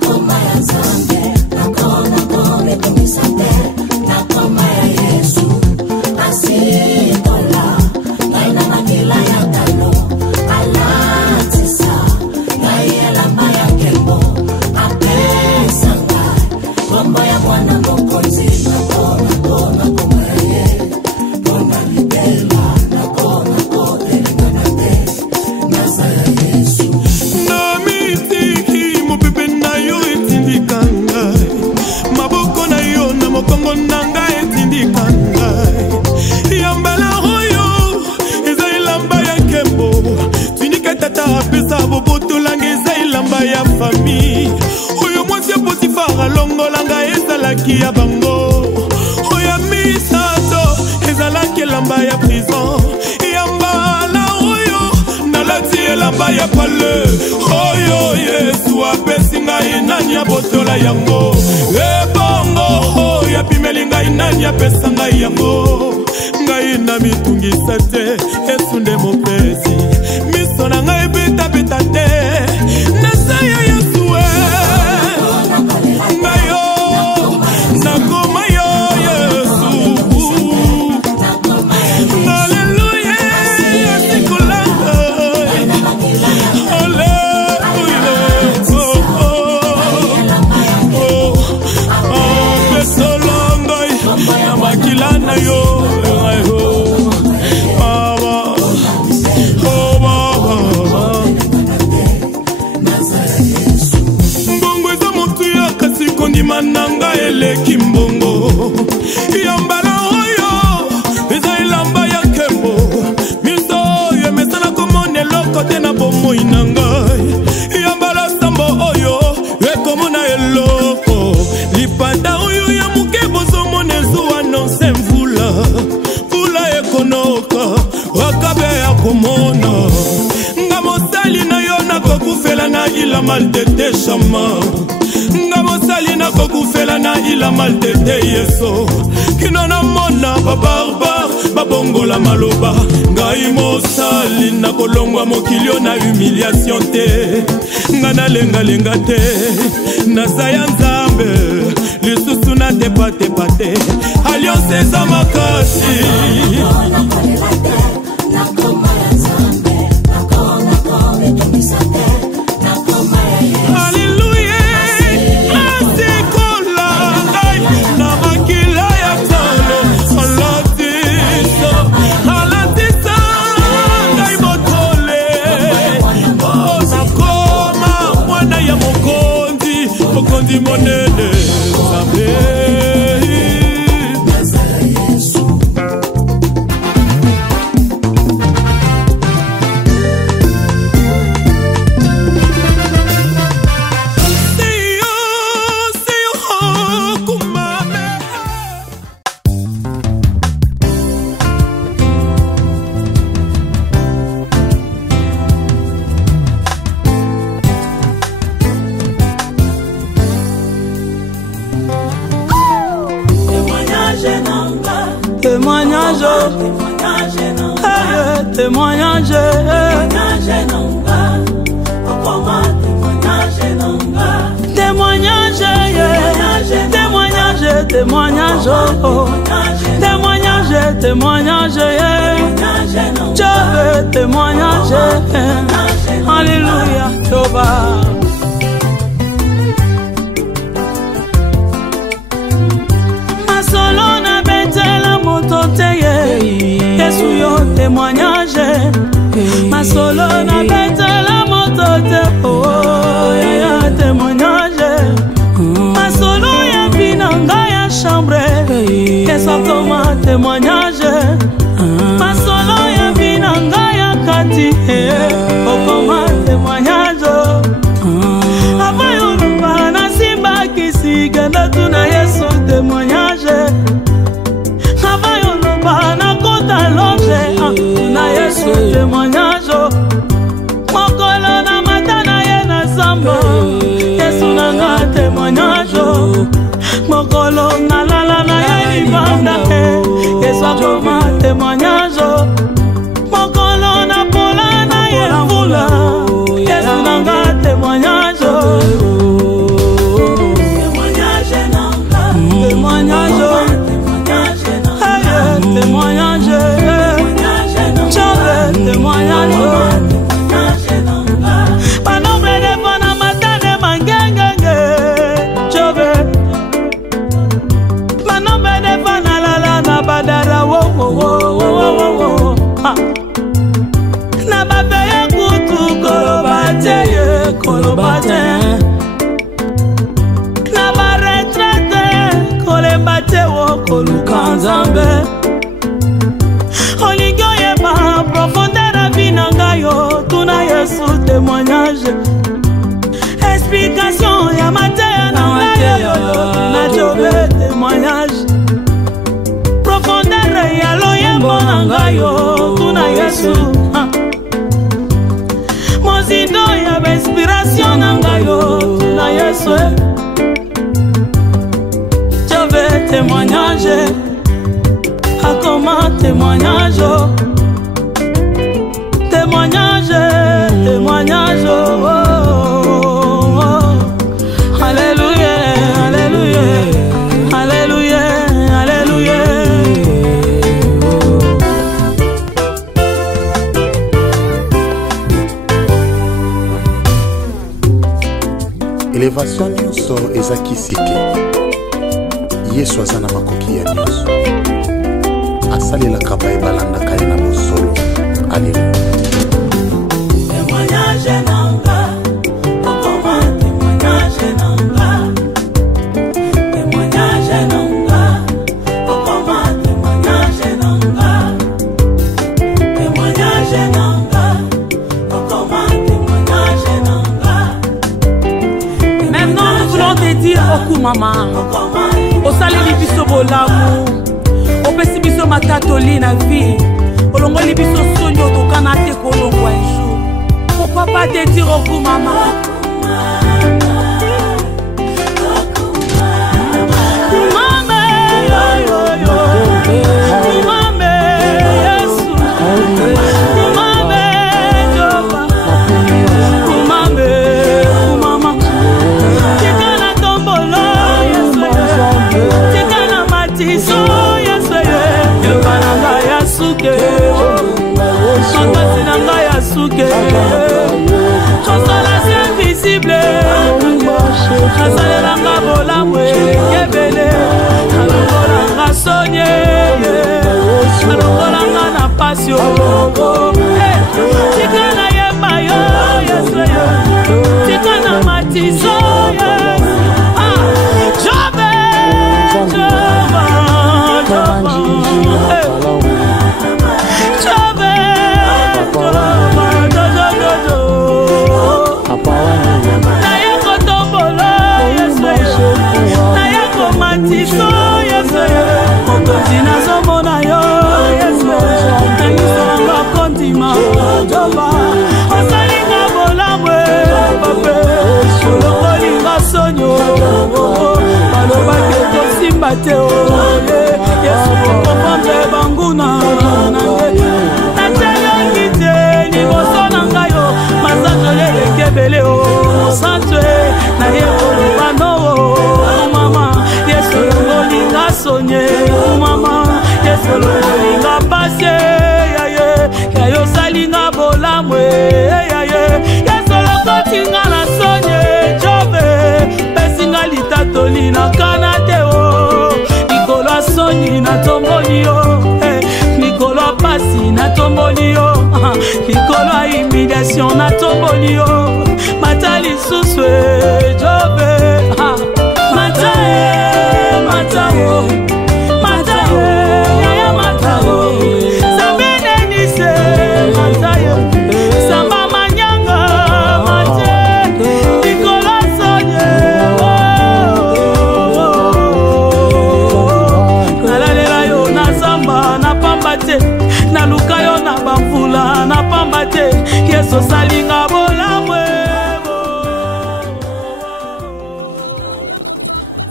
nakoma ya Nzambe, nakoma bitungisa te, nakoma ya Yesu, asikola, ngai na makila ya talo, alatisa, ngai elamba ya nkembo, apesa ngai, kombo ya mwana mokonzi, nakoma ya ye, pona libela, nakoma telengana te, naza ya Yesu. Ya bango oya misato ezalaki elamba ya prison yambala oyo nalati elamba ya pale oyo Yesu apesi ngai nani abotola yango ebongo oyo apimeli ngai nani apesa ngai yango ngai na mitungisa te Yesu nde mopesi miso na ngai beta te nasa ya Yesu nakoma yo Yesu, nakoma ya Yesu, haleluya, asikola, ngai na makila ya talo, alatisa, ngai elamba ya nkembo, apesa ngai, kombo ya mwana mokonzi, nakoma mananga eleki mbongo yambala oyo eza elamba ya nkembo miso oyo emesana komona eloko te na bomoi na ngai yambala sambo oyo ekomona eloko lipanda oyo ya moke bozomona ezuwa nonse mvula ekonoka wakabe ya komona nga mosali na yo nakokufela na ila maltete shama kokufela na ila maltete Yesu kino na mona babarba babongola maloba ngai mosali na kolongwa mokilio na humiliation te nga nalenga te naza ya Nzambe lisusu na tepa te alliance eza makasi nakolela te nakoma ya Nzambe nakoma bitungisa te nakoma ya Yesu haleluya témoignage, Dieu témoignage, alléluia, Toba. Asolona betela moto teye, Yesu yo témoignage. soro eza kisike yesu aza na makoki ya nyonso asalelaka bayebalandaka ye na mosolo. Alleluya. Témoignage nanga, okoma témoignage nanga. Témoignage nanga, okoma témoignage nanga. Témoignage nanga, okoma témoignage nanga. Maintenant nous voulons te dire oku mama osaleli biso bolamu opesi biso matatoli na vie olongoli biso sonyo tokana te kolongwa ejour. Pourquoi pas te dire oku mama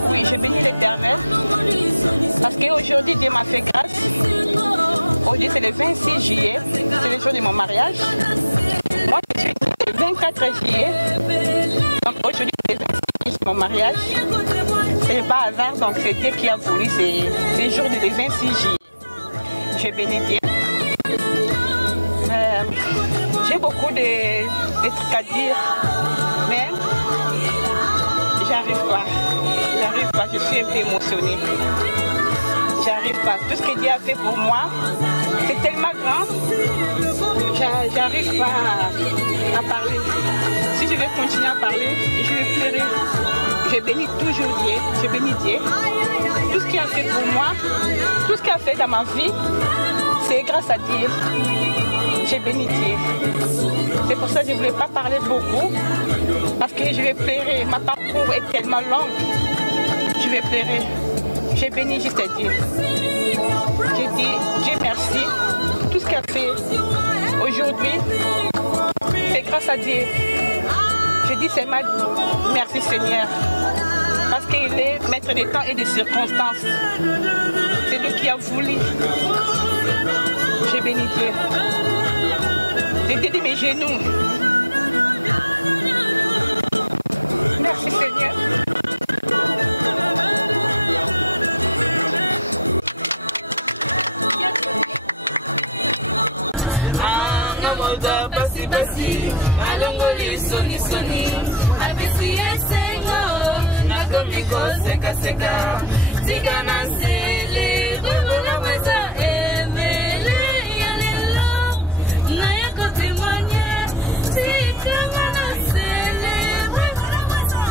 Oui, je bénis l'Éternel parce qu'aujourd'hui Dieu m'a fait grâce. Aujourd'hui c'est le 26 juillet, c'est le jour de mon mariage. Moi je suis le 24 juillet, donc aujourd'hui c'est le 26 juillet, mon mariage. C'est pas hasard, donc c'est Dieu qui a voulu, c'est le jour du 26 juillet. Je bénis Dieu. J'ai beaucoup de trucs à dire, mais j'arrive pas, je suis un peu émotionnée. J'arrive pas. Tout ce que Dieu a fait pour moi, c'est tellement grand. J'arrive pas à parler. Si je vais continuer à parler, je vais pleurer. Je bénis toujours Dieu, je bénis Dieu. Tout ce qu'il a fait pour moi, tout ce qu'il a fait dans ma vie, c'est grâce à Dieu. J'ai béni Dieu. C'est pour ça que je ne voulais pas parler beaucoup, parce que je vais pleurer. Ma parcours est tellement long. Je vais pleurer. J'ai béni juste Dieu. J'ai dit Dieu merci. Tout ce qu'il a fait aujourd'hui, c'est grâce à Dieu. Je dis seulement merci Seigneur. Parce qu'il est maître des temps et des circonstances. C'est lui qui a voulu. J'ai béni Dieu. J'ai dédié mes genoux. Merci Seigneur. Alongoli soni soni, apesi esengo. seka seka tika na sili bula masa emele yalelo na yako timanye tika na sili bula masa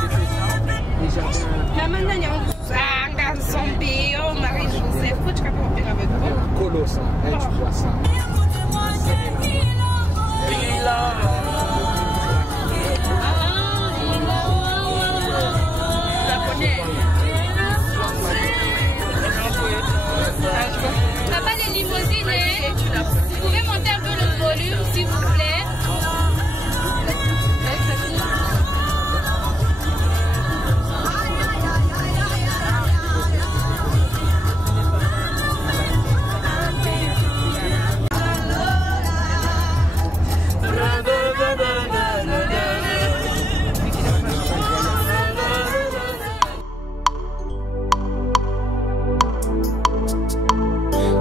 la mananya sanga zombie oh Marie-Joseph pourquoi tu peux pas avec moi colossal tu vois ça Papa, les limousines, vous pouvez monter un peu le volume s'il vous plaît.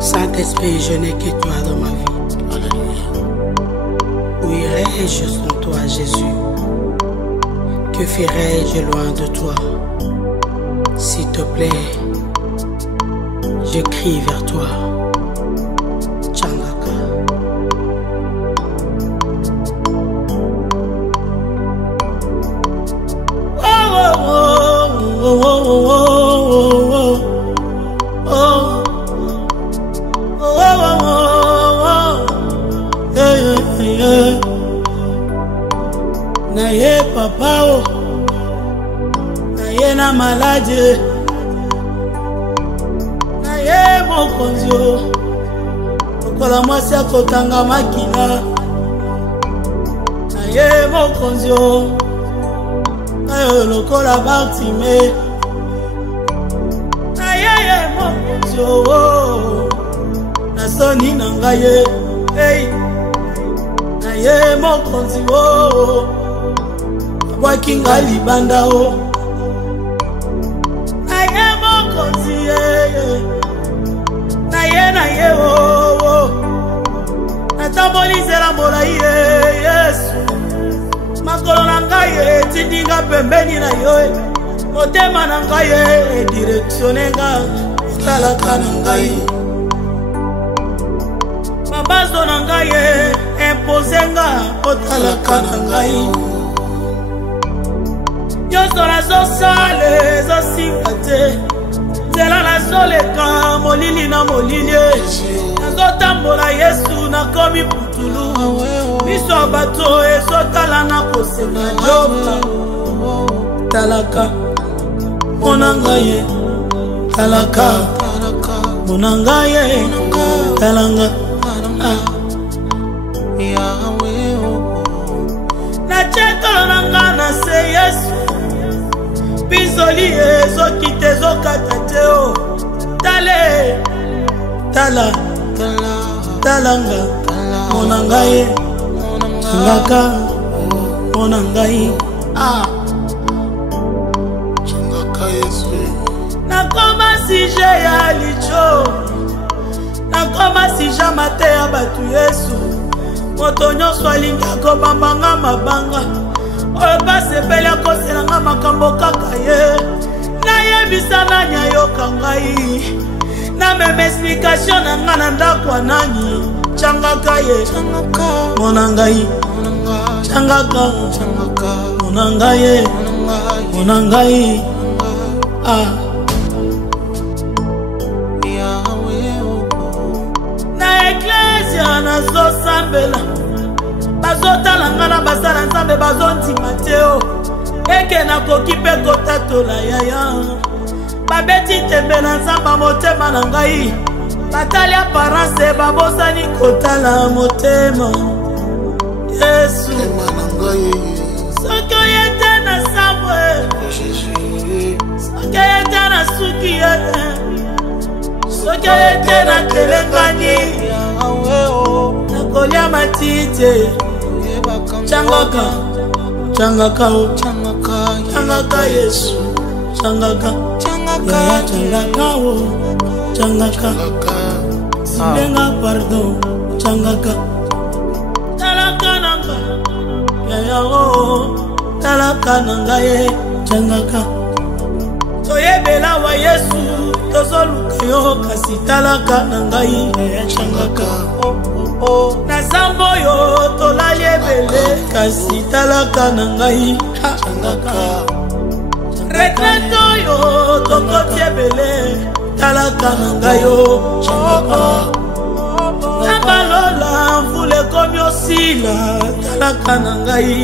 Saint-Esprit, je n'ai que toi dans ma vie. Où irais-je sans toi, Jésus? Que ferais-je loin de toi? S'il te plaît, je crie vers toi. Tchangaka. Oh, oh, oh, oh, oh, oh, oh, oh. Naye papa o naye na malade naye mokonzi o lokola mwasi akotanga makila naye mokonzi o naye lokola Bartime naye mokonzi o nasoni na ngai hey naye mokonzi o wakinga libanda o naye mokonzi naye o natambolizela molai Yesu makolo na ngai etindinga pembeni na yo motema na ngai edirektionenga otalaka na ngai mabazo na ngai empozenga otalaka na ngai nyonso nazosala ezosimba te nzela nazoleka molili na molili nazotambola Yesu nakomi putulu biso bato ezotala na kosenga joka talaka mpona ngai talaka mpona ngai talanga nachekolo na nga na se Yesu bizoli ezoki te ezokata te o tale talanga mpona ngai ngaka mpona ngai nakoma sije ya licho nakoma sija mate ya bato Yesu moto nyonso alingi akobambanga mabanga oyo basepeli akoselanga makambo kaka ye nayebisa nani ayoka ngai namema explikation na nga na ndako ya nani changaka ye mona ngai changaka mona ngai ye mona ngai na eklesia nazosambela bazotala nga na basala nzambe bazotima te o eke nakoki mpe kotatola yaya babeti tembe na nzamba motema na ngai batali aparance babosani kotala motema Yesu soki oyete na sambwe soki oyete na suki yete soki oyete na telengani nakolia matite changaka changaka Yesu changaka Senga pardon changaka talaka nanga yaya o talaka nanga ye changaka kasi talaka na ngai eyachangaka nazambo yo tolali ebele kasi talaka na ngai changaka retraite yo tokoti ebele talaka na ngai yo changaka nabalola mvula ekomi osila talaka na ngai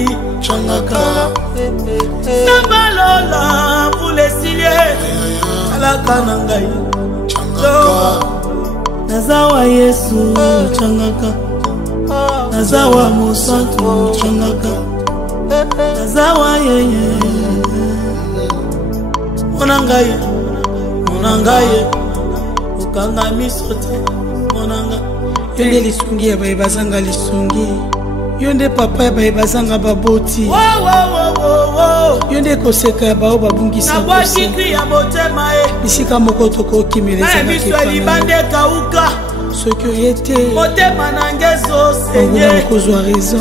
changaka nabalola mvula esilie talaka na ngai naza wa Yesu changaka naza wa Mosantu changaka naza wa yeye monangaye ukanga misote monanga yonde lisungi ya baye bazanga lisungi yonde papa ya baye bazanga baboti yonde koseka ya bao babungisa nabwakitri ya motema bisika moko tokokimelezanakibande kauka soki oye te motema nange zosenye kozwa raison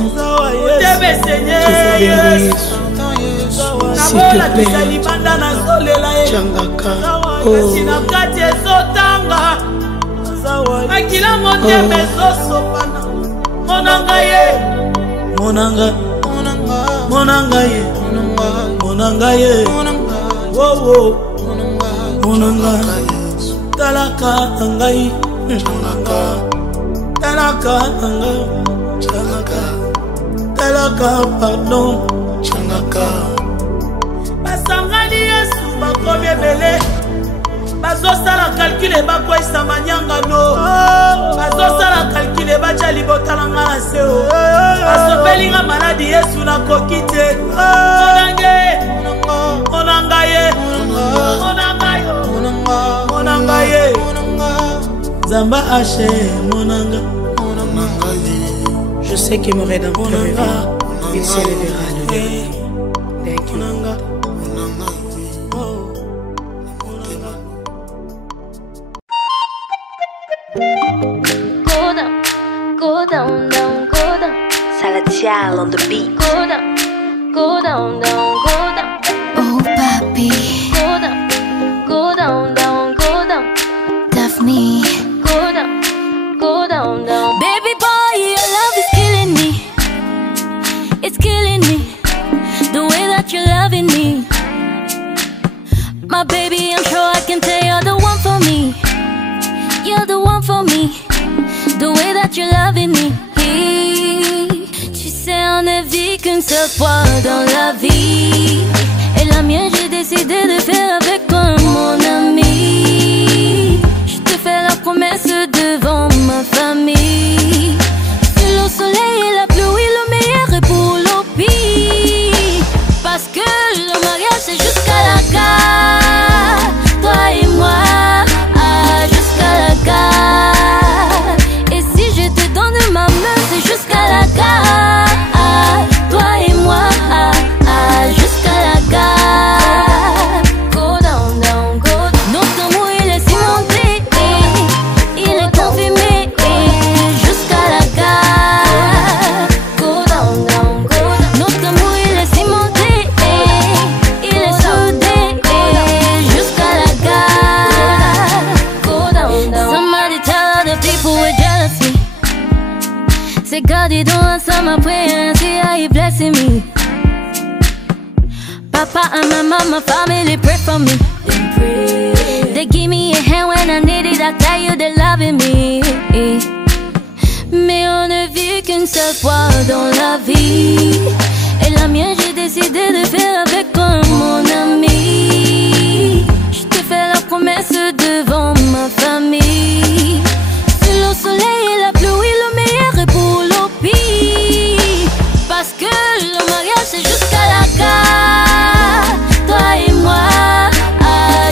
motema esenye Yesu nabolakisa libanda nazolela ye kasi na kati ezotanga makila motema ezosopana monanga ye monanga ye monanga ye wowo monanga talaka ngai talaka ngai talaka pardon basangani Yesu bakomi ebele bazosala kalkule bakwesa manyangano bazosala kalkule batya libota na nga na seo basopelinga maladi Yesu nakoki te monanga ye Zamba haché monanga je sais que mon rédempteur revient il s'élèvera de Dieu. Thank you. Go down, go down. Salatiel on the beat. Go down, go down. Oh papi. Go down. Daphne. Go down. Baby boy, your love is killing me. It's killing me. The way that you're loving me. My baby, I'm sure I can tell you're the one for me. You're the one for me. The way that you're loving me. Tu sais, on ne vit qu'une seule fois dans la vie. Et la mienne, j'ai décidé de faire avec toi, mon ami. Je te fais la promesse devant ma famille. Que le soleil et la pluie, le meilleur est pour le pire. Parce que le mariage, c'est jusqu'à la gare. Toi et moi, jusqu'à la gare. Et si je te donne ma main, c'est jusqu'à la gare. Toi et moi, jusqu'à la gare. Go down, go down. Notre amour, il est cimenté, il est confirmé, jusqu'à la gare. Go down, go down. Notre amour, il est cimenté, il est soudé, jusqu'à la gare. Go down. Somebody tell other people we're jealous me. Say God, you don't answer my prayer and see how you blessing me. Papa and my mama, family pray for me. They give me a hand when I need it. I tell you they're loving me. Mais on ne vit qu'une seule fois dans la vie. Et la mienne, j'ai décidé de faire avec toi, mon ami. Je te fais la promesse devant ma famille. Que le soleil et la pluie, le meilleur est pour le pire. Parce que le mariage, c'est jusqu'à la gare. Toi et moi,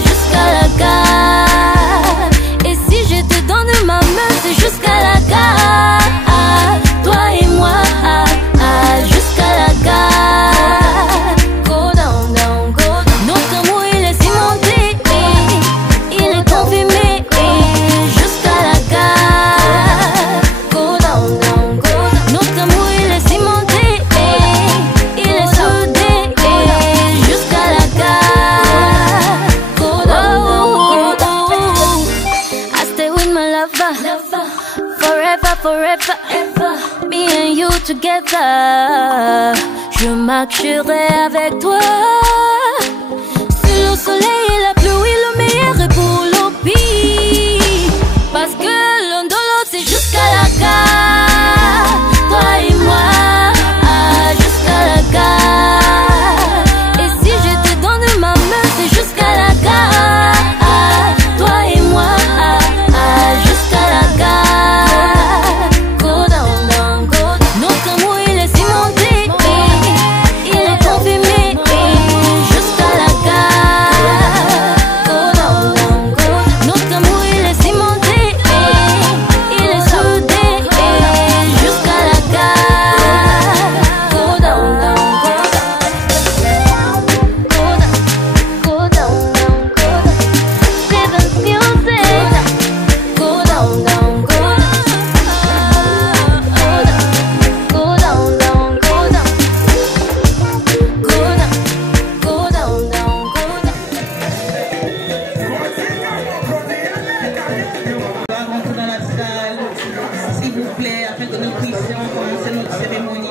jusqu'à la gare. Et si je te donne ma main, c'est jusqu'à la gare. Toi et moi, jusqu'à together. Je marcherai avec toi. Sous le soleil et la pluie, le meilleur est pour le pire. Parce que l'un de l'autre c'est jusqu'à la gare. Toi et moi, jusqu'à la gare. Et si je te donne ma main, c'est jusqu'à la gare. Toi et moi, jusqu'à la gare. Go down, down, go down. Notre amour il est cimenté, il est confirmé. Jusqu'à la gare. Go down, down, go down. Notre amour il est cimenté, il est soudé. Jusqu'à la gare. Go down, down, go down. Go down, down, go down. C'est the music. Go down, down, go down. Go down, down, go down. Go down, down, go On va rentrer dans la salle, s'il vous plaît, afin que nous puissions commencer notre cérémonie.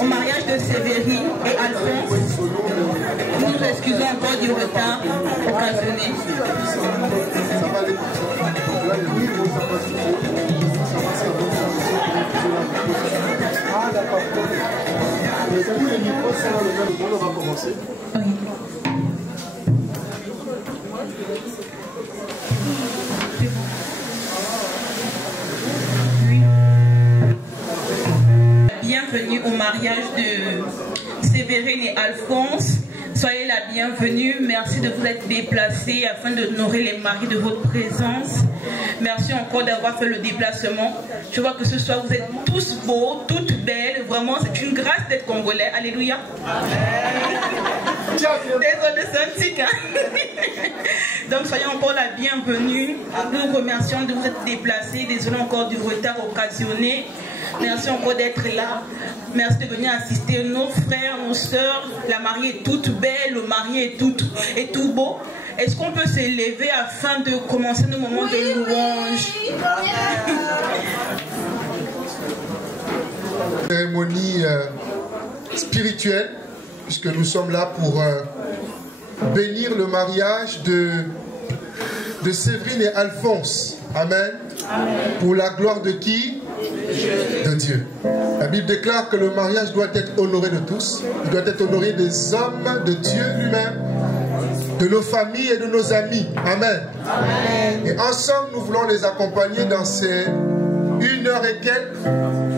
Au mariage de Séverine et Alphonse, nous nous excusons encore du retard occasionné. Bienvenue au mariage de Séverine et Alphonse. Soyez la bienvenue. Merci de vous être déplacés afin d'honorer les maris de votre présence. Merci encore d'avoir fait le déplacement. Je vois que ce soir vous êtes tous beaux, toutes belles. Vraiment, c'est une grâce d'être congolais. Alléluia. Désolé, c'est un tic, hein? Donc soyez encore la bienvenue. Nous vous remercions de vous être déplacés. Désolé encore du retard occasionné. Merci encore d'être là. Merci de venir assister nos frères, nos sœurs. La mariée est toute belle, le marié est tout beau. Est-ce qu'on peut s'élever afin de commencer nos moments de louange? Cérémonie spirituelle, puisque nous sommes là pour bénir le mariage de Séverine et Alphonse. Amen. Pour la gloire de qui? De Dieu. La Bible déclare que le mariage doit être honoré de tous. Il doit être honoré des hommes, de Dieu lui-même, de nos familles et de nos amis. Amen. Amen. Et ensemble, nous voulons les accompagner dans ces 1 heure et quelques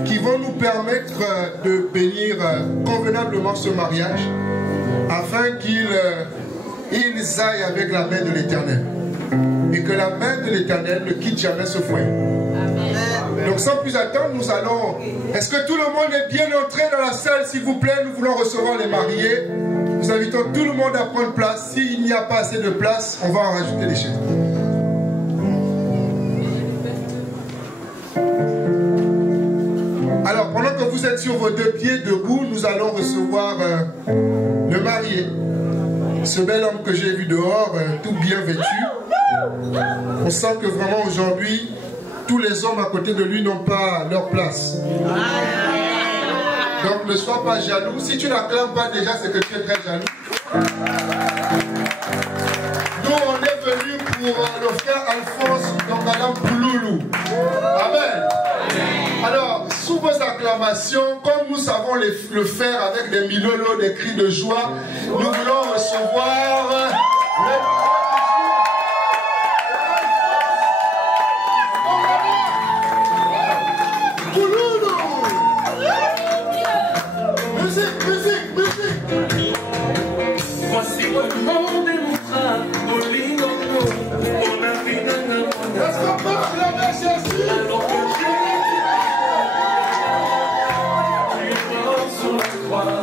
qui vont nous permettre de bénir convenablement ce mariage afin qu'ils aillent avec la main de l'Éternel. Et que la main de l'Éternel ne quitte jamais ce foyer. Donc sans plus attendre, nous allons... Est-ce que tout le monde est bien entré dans la salle, s'il vous plaît? Nous voulons recevoir les mariés. Nous invitons tout le monde à prendre place. S'il n'y a pas assez de place, on va en rajouter des chaises. Alors, pendant que vous êtes sur vos 2 pieds debout, nous allons recevoir le marié. Ce bel homme que j'ai vu dehors, tout bien vêtu. On sent que vraiment aujourd'hui, tous les hommes à côté de lui n'ont pas leur place. Donc ne sois pas jaloux. Si tu n'acclames pas déjà, c'est que tu es très jaloux. Nous, on est venus pour le frère Alphonse dans Madame Pouloulou. Amen. Alors, sous vos acclamations, comme nous savons le faire avec des milolos, des cris de joie, nous voulons recevoir Pouloulou. Musique, musique, musique. Voici comment démontra nos lignes, on a vu dans la monde. Est-ce qu'on peut acclamer Jésus? Alors que tu es mort sur la croix.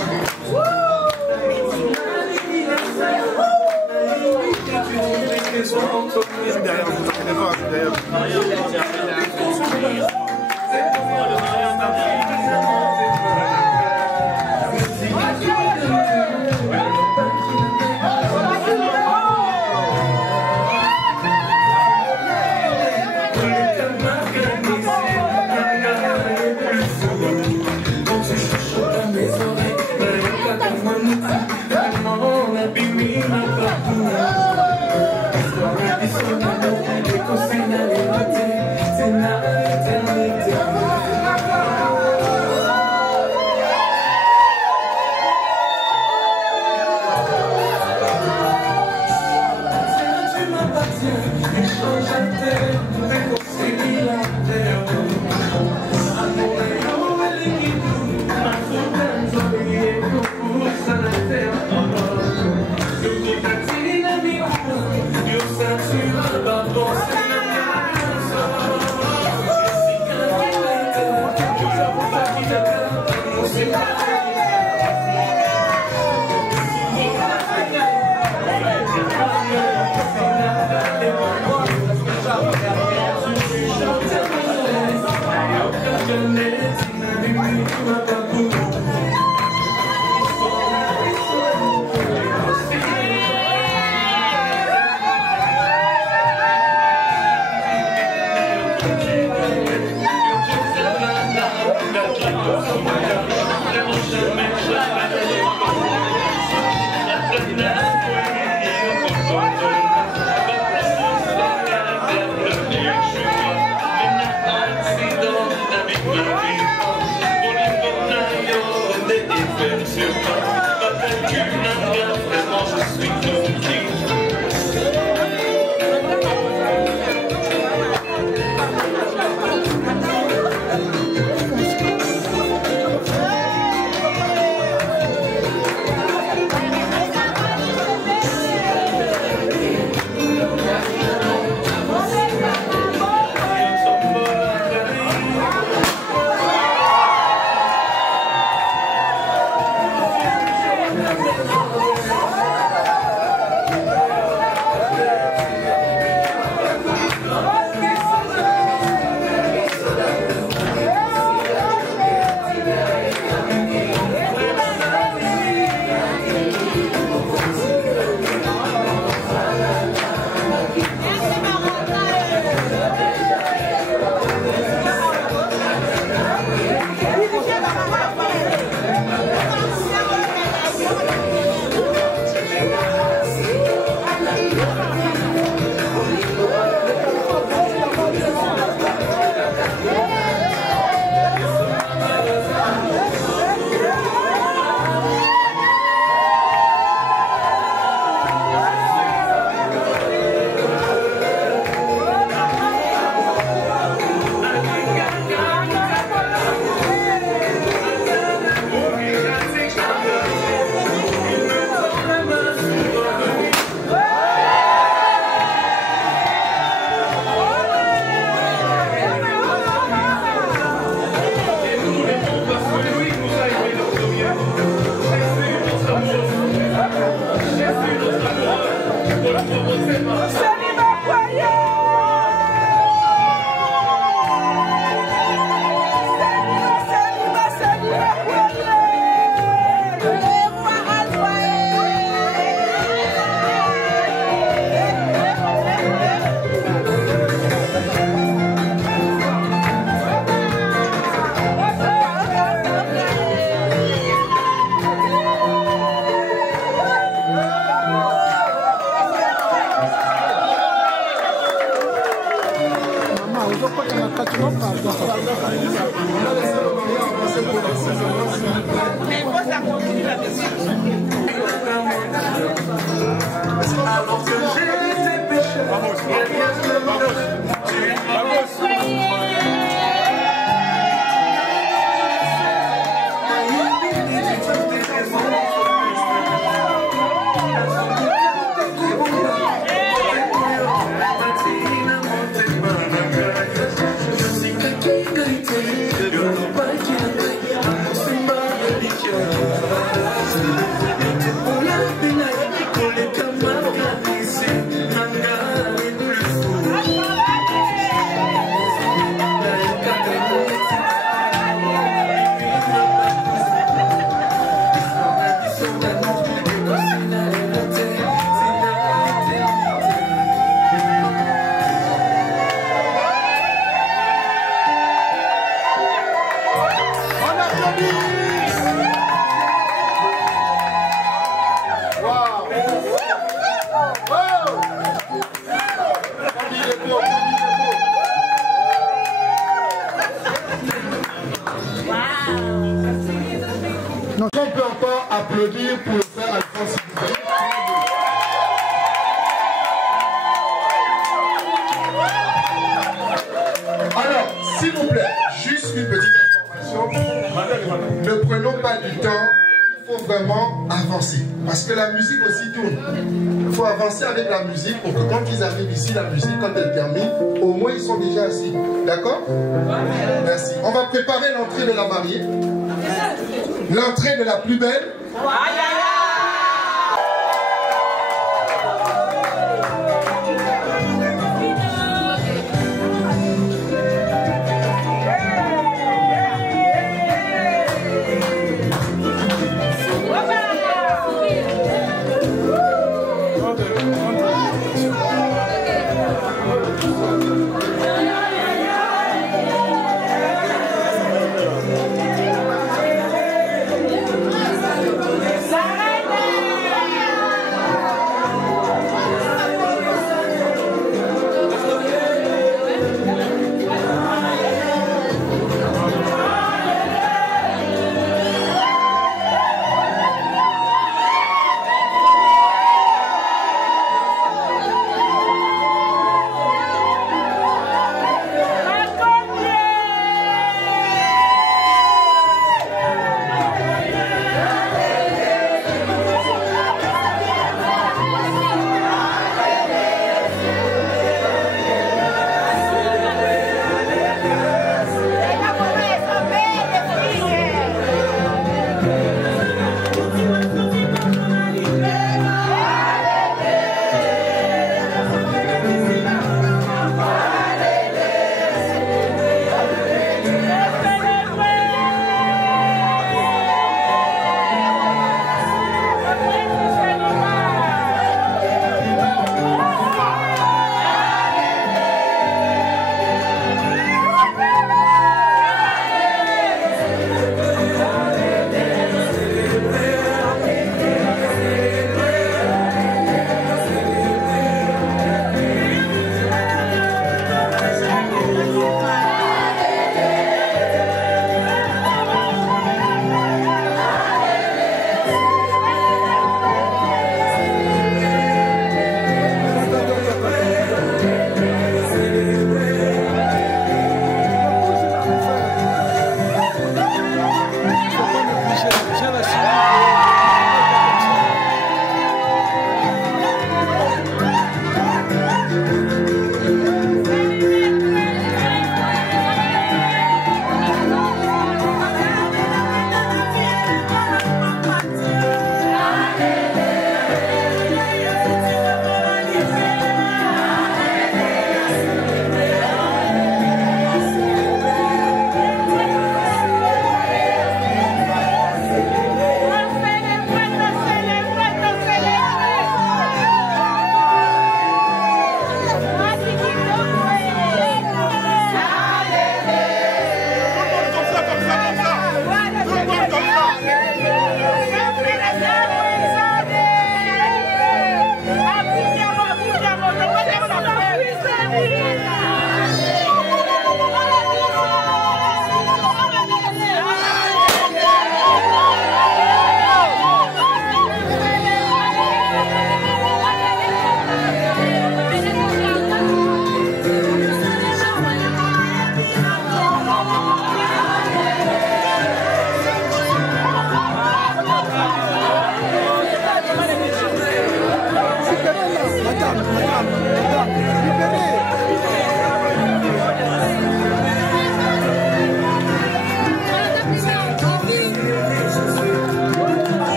Alors que j'ai tes péchés, tu es Donc on peut encore applaudir pour le frère Alphonse. Alors, s'il vous plaît, juste une petite information. Ne prenons pas du temps, il faut vraiment avancer. Parce que la musique aussi tourne. Il faut avancer avec la musique pour que quand ils arrivent ici, la musique, quand elle termine, au moins ils sont déjà assis. D'accord? Merci. On va préparer l'entrée de la mariée. l'entrée de la plus belle.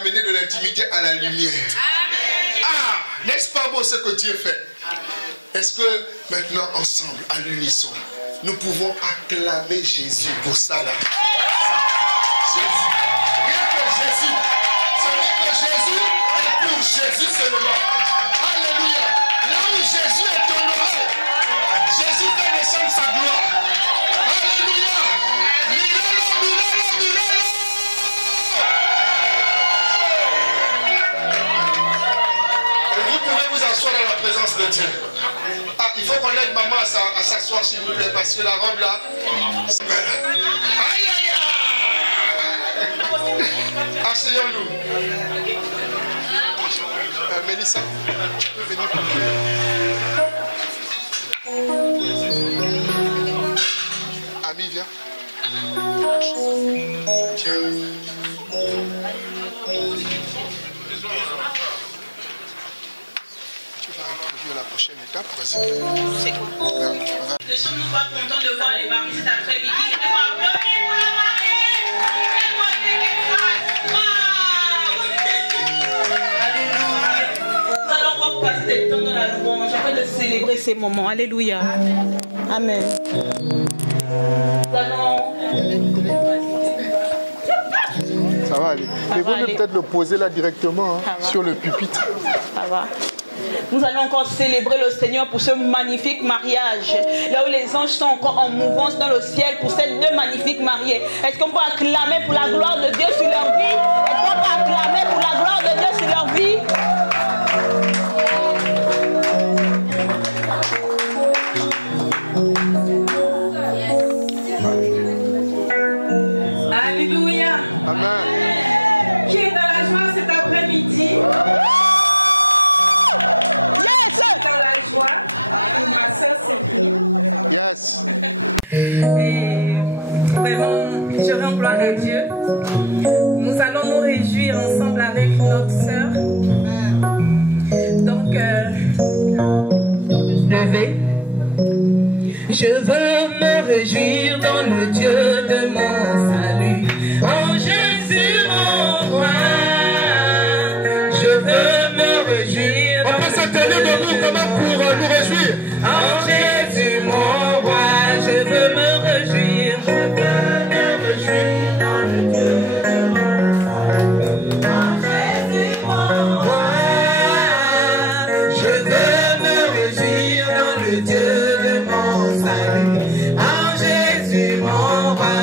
amener de l'intimité à la lumière. Ah, n'est-ce pas beau ce que Dieu fait? Est-ce que maintenant, ensemble, à l'unisson, nous pouvons acclamer Jésus pour ça là? Jésus. Rien que Jésus. Ce n'est que Jésus et pour Jésus seulement. Alléluia. Là où Jésus est honoré, Jésus fait descendre sa gloire. Alléluia. Mirelo, mirelo, mirelo. Et vous pouvez vous asseoir dans la présence de Dieu. Ah, il faut qu'on aide maman à s'asseoir s'il vous plaît, parce que la robe là. Aïe aïe aïe. Asseyons-nous. Mélissa, tu peux venir pour nous. Ami, viens. Tiens. Tu vas introduire la prochaine étape, vas-y. C'est quoi? Ne sommes-nous pas contents de voir les maris cet après-midi? Applaudis pour la mariée! Nous allons encore passer des temps dans la louange afin de célébrer ces moments. Alléluia. Amen. Nous allons... Ça va aller. Mais vous pouvez peut-être le poser là directement hein, sur le pupitre. Ça va. Nous allons encore célébrer le Seigneur pour ce magnifique mariage. Là où les anges sont encore en mouvance dans le ciel pour ces deux magnifiques mariés. Est-ce qu'on peut acclamer pour la gloire de Dieu sur leur vie? Est-ce qu'on peut acclamer pour la gloire de Dieu sur leur vie? Alléluia. Amen. Qui est dans la joie cet après-midi? Yes! Dans la joie. Ma soeur Séverine. Yes. Et vraiment, je rends gloire à Dieu. Nous allons nous réjouir ensemble avec notre sœur. Donc, levez. Je veux me réjouir dans le Dieu de mon salut. En Jésus mon roi. Je veux me réjouir. On peut se tenir debout comment pour nous réjouir. En Jésus mon roi. Je veux me réjouir. Je veux me réjouir dans le Dieu de mon salut. En Jésus mon roi. Je veux me réjouir dans le Dieu de mon salut. En Jésus mon roi.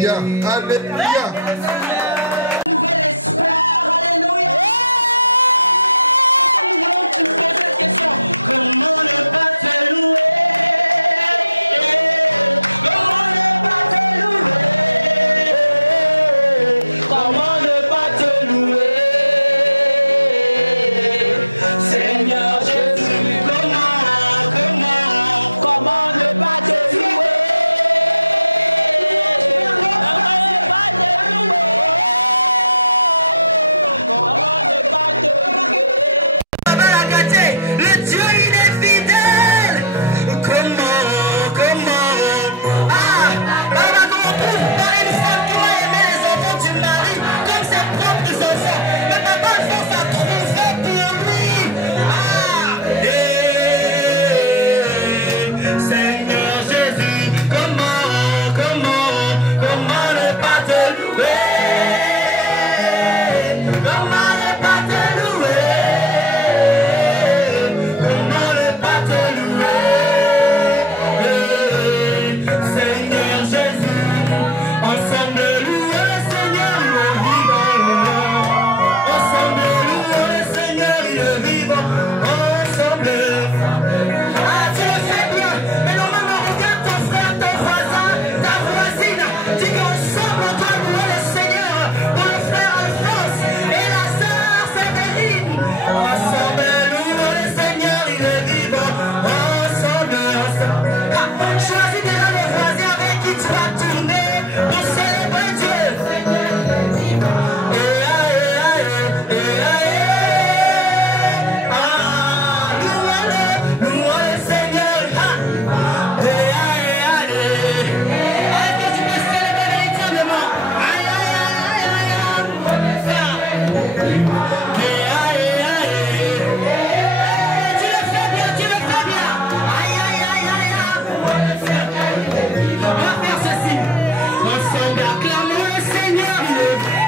Alléluia. Alléluia. Nouvel espoir. Alléluia. Nous voulons te poser cette question. Comment ne pas te louer? Comment ne pas te louer? Comment ne pas te louer? Seigneur Jésus, comment ne pas te louer? Le Dieu il est fidèle. Comment par une femme qui a aimé les enfants du mari comme ses propres enfants. Le papa de force a trouvé pour lui. Seigneur Jésus, comment ne pas te louer? Comment ne pas te louer? Comment ne pas te louer? Seigneur Jésus, ensemble louer le Seigneur le vivant. Ensemble louer le Seigneur le vivant. Ensemble. Tu le fais bien, mais normalement regarde ton frère, ton voisin, ta voisine. Dis qu'ensemble on doit louer le Seigneur pour le frère Alphonse et la sœur Séverine. Ensemble louer le Seigneur il est vivant. Ensemble. Choisis déjà le voisin avec qui tu vas tourner pour célébrer Dieu. Louez le Seigneur. Est-ce que tu peux célébrer véritablement? Tu le fais bien, tu le fais bien. On va faire ceci. Ensemble, acclamons le Seigneur.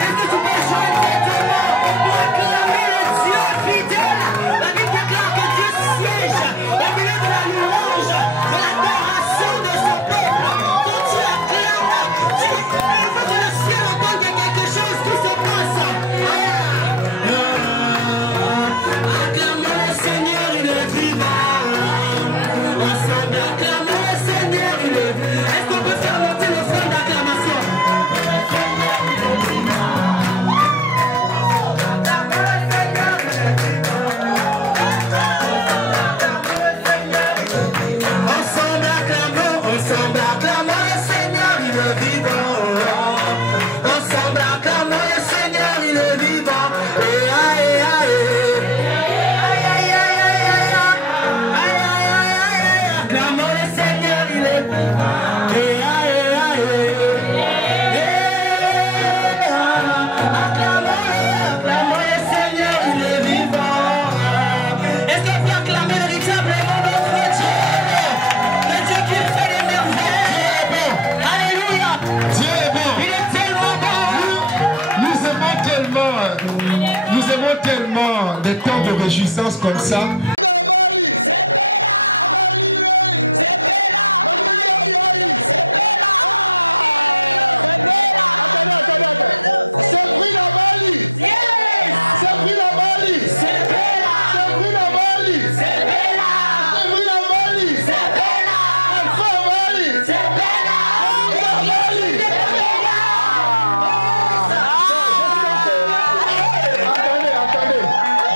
Est-ce que tu peux joindre tes deux mains pour acclamer le Dieu fidèle? La Bible déclare que Dieu siège au milieu de la louange, de l'adoration de son peuple. Quand tu acclames, il faut que le ciel entende qu'il y a quelque chose qui se passe. Acclamons le Seigneur, il est vivant. Ensemble, acclamons le Seigneur, il est vivant. Est-ce qu'on peut faire monter le front d'acclamation? Ensemble, acclamons le Seigneur, il est vivant. Ensemble, acclamons le Seigneur, il est vivant. Acclamons le Seigneur, il est vivant. Acclamons le Seigneur, il est vivant. Est-ce qu'on peut acclamer véritablement notre Dieu? Le Dieu qui fait les merveilles. Alléluia. Dieu est bon. Il est tellement bon. Nous aimons tellement des temps de réjouissance comme ça. C'est Bella. C'est Bella. C'est Bella. C'est pris la Mali. C'est pris la Mali. C'est Bella. C'est pris la Mali. C'est Bella. C'est pris la Mali. C'est Bella. Alpha Mali. C'est Bella. La Mali.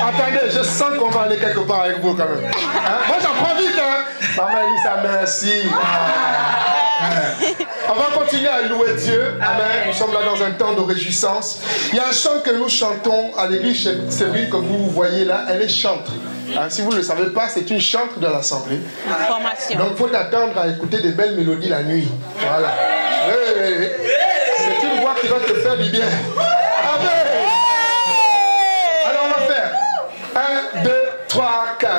Attendez, je sens qu'on va aller quelque part avec vous quand même. Hein? Moi j'en prends vite, hein. Maman Elisa, merci. On va continuer à louer Dieu. Amen. Nous sommes là dans un temps de réjouissance. Il y a un chant que nous chantons à l'église Séverine que vous voyez là. Elle est chantre. Hein, si vous ne le savez pas, c'est une chantre de l'assemblée. Formation. Donc il faut attendre à écouter des belles mélodies la nuit. Voilà. Oui. C'est une voix qui va te faire du bien. Amen. Alors on va faire 1, 2, 3, 4.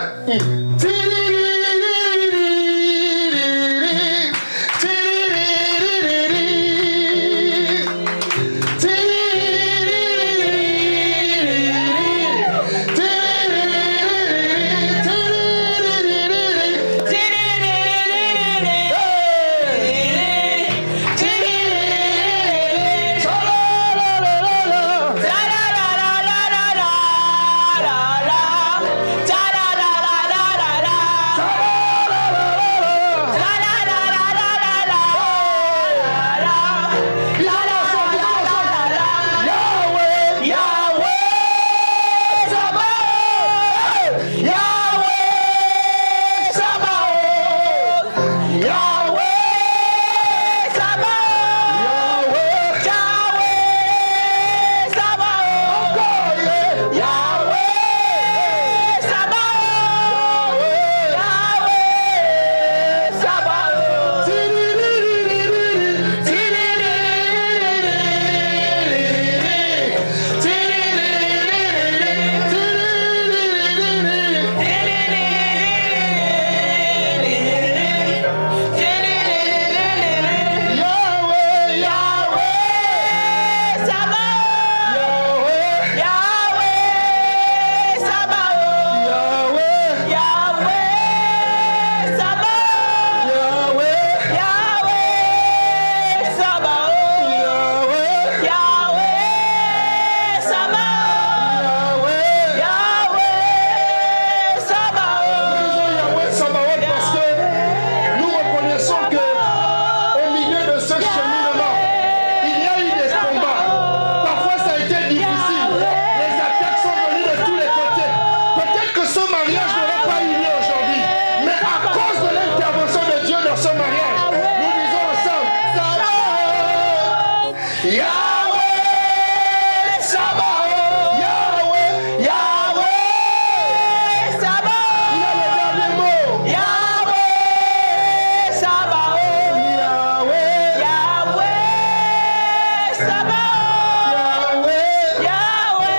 Yahweh Sabaoth. Yahweh, Yahweh Sabaoth. Il a le dernier mot. Yahweh Sabaoth. Yahweh, Yahweh Sabaoth. Yahweh, Yahweh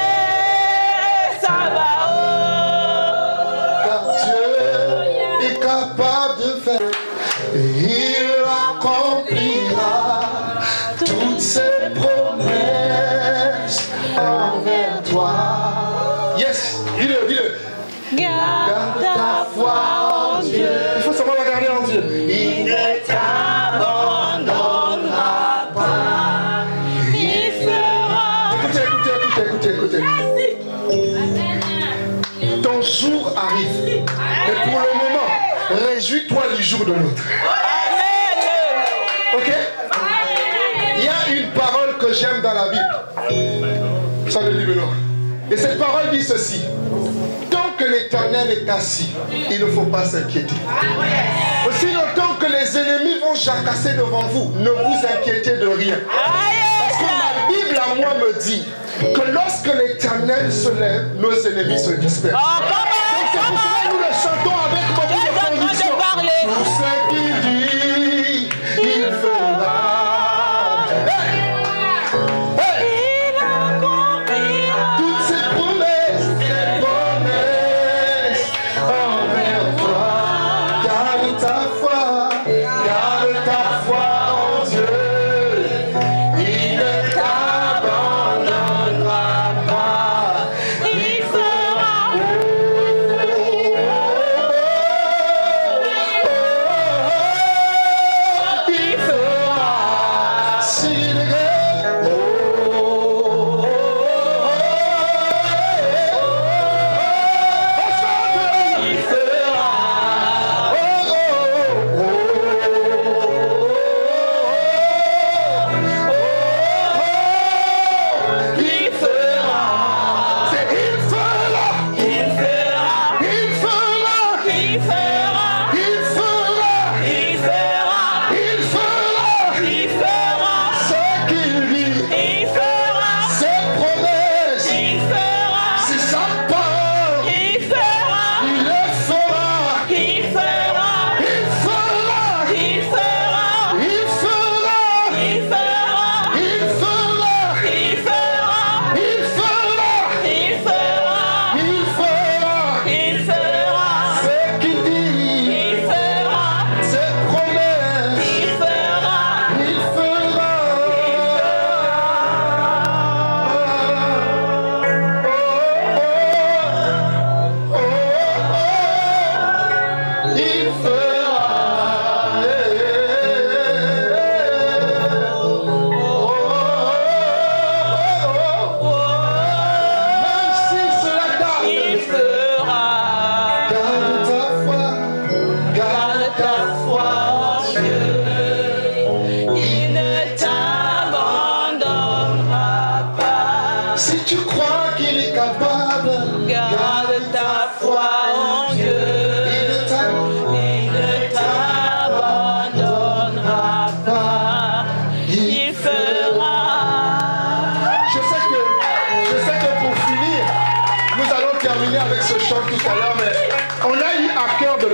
Sabaoth. Car Dieu est capable de faire. Il accomplira toutes ses promesses envers toi. Yes, dis-le, dis-le. Garde ta foi en Dieu. Il faut seulement la garder en Dieu. Il ne t'abandonnera pas. Il fera. Écoutez. Ton jour arrive. Mais pour le moment, réjouis-toi du jour de l'autre. Ok? Il y a une parole que j'aime dans la Bible. Ça le dit le Lord. Et cette parole dit ceci. Tant que l'Éternel est assis, il ne faut pas s'inquiéter. Aussi longtemps que les ennemis vont jacasser devant vous, ne vous inquiétez de rien. Parce que ma Bible à moi me dit que lorsque l'Éternel se lève, nos ennemis se dispersent. Donc c'est pour cela que nous le chantons avec beaucoup de conviction. Tout ce qu'il dit, il fera. Toutes ces promesses envers toi. Garde ta foi en Dieu. Il ne t'abandonnera pas. Il fera. Il fera. S'il est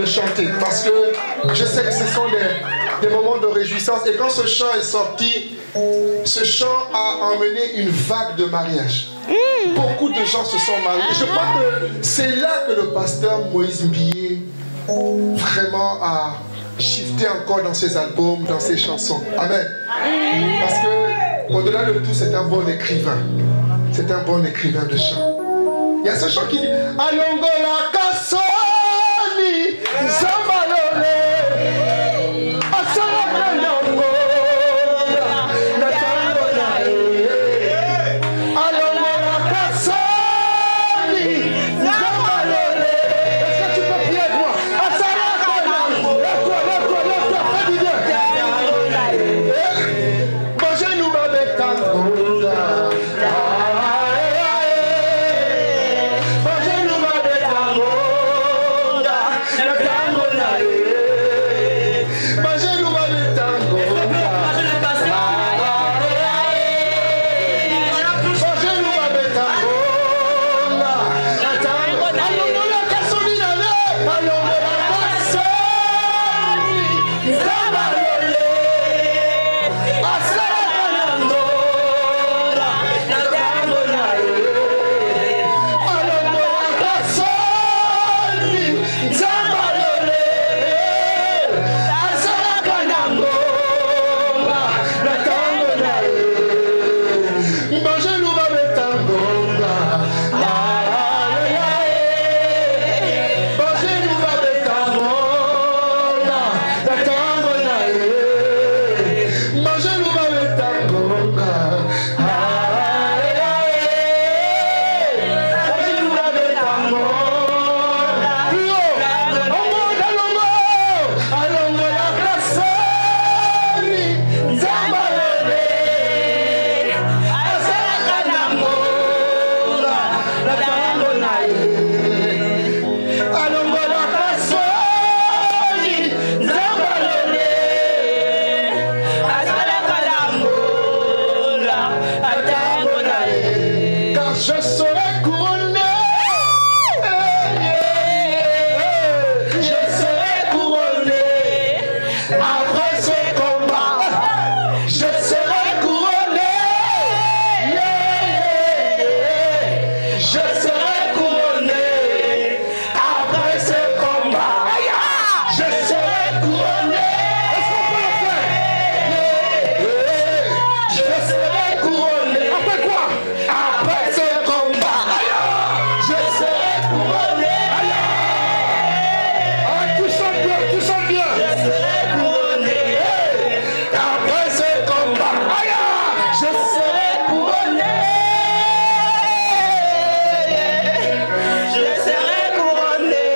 chanter parce que je sais que ce sont des moments de réjouissance et quand ce chant est sorti, ce chant a emmené une vague de mariage. Beaucoup de gens se sont mariés. Je crois que c'est là que le pasteur Moïse Mbié vraiment a shifté encore dans ses albums, dans ses chansons. Amen. Parce que au-delà de tout, c'est un bon écrivain. C'est un bon écrivain de chant. Il y a ce chant qui dit Alongola Kassoni Zamalole Asala Nango Natangola Alongola Kassoni Zamalole. Est-ce que tu peux prier avec moi? Asala Nango lève-toi, fais du bien. Mangez-nous avec Tangola. Mangez-nous avec Tangola. serai couronné. Je serai couronné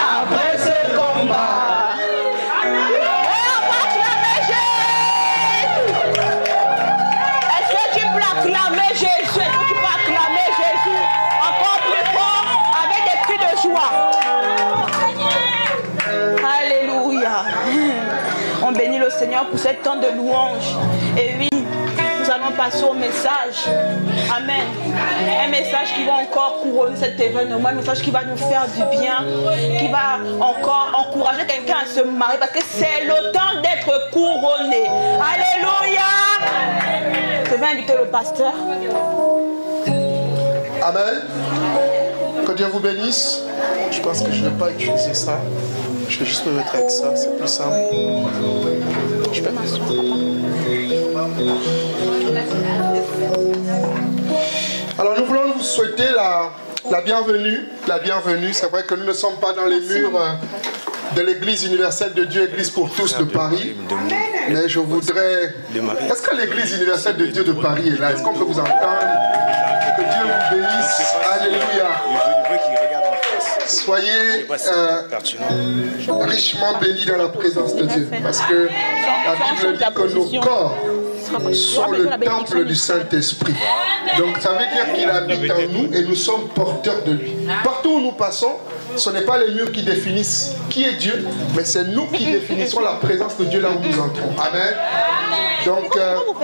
après ce combat. Est-ce que tu peux acclamer Jésus? Est-ce que tu peux acclamer Jésus encore plus fort avec des cris de joie? Alléluia. On bénit le Seigneur pour cette temps de louange. Et oui, nous allons passer au message. Amen. Un message qui va encore couronner cet événement. Un message qui va nous faire du bien. Qui va encore encourager quelqu'un à se marier. Parce que c'est le temps d'être couronné. Alléluia. Je vais inviter le pasteur. Amen. Que Dieu vous bénisse. Je pense que je ne vais pas utiliser ça. Je vais juste me mettre avec ça, c'est plus simple. Je peux m'asseoir. Alors nous voulons vous souhaiter la bienvenue. La bienvenue, c'est vrai que nous ne sommes pas dans les murs de l'Église universelle de Dieu, Église pour tous de Paris. Mais je voudrais... Est-ce que l'Église universelle de Dieu de Paris est là? Est-ce qu'on peut vous entendre? Que Dieu vous bénisse. Alléluia. Soyez richement bénis dans la présence de Dieu. Parce que la Bible dit que nos corps sont le temple du Saint-Esprit. Donc ça veut dire qu'il habite en nous et nous sommes porteurs de lui. Partout où nous passons, ce n'est pas les murs qui définissent qui est Dieu, mais c'est nous qui définissons la présence de Dieu là où nous entrons. Amen. Donc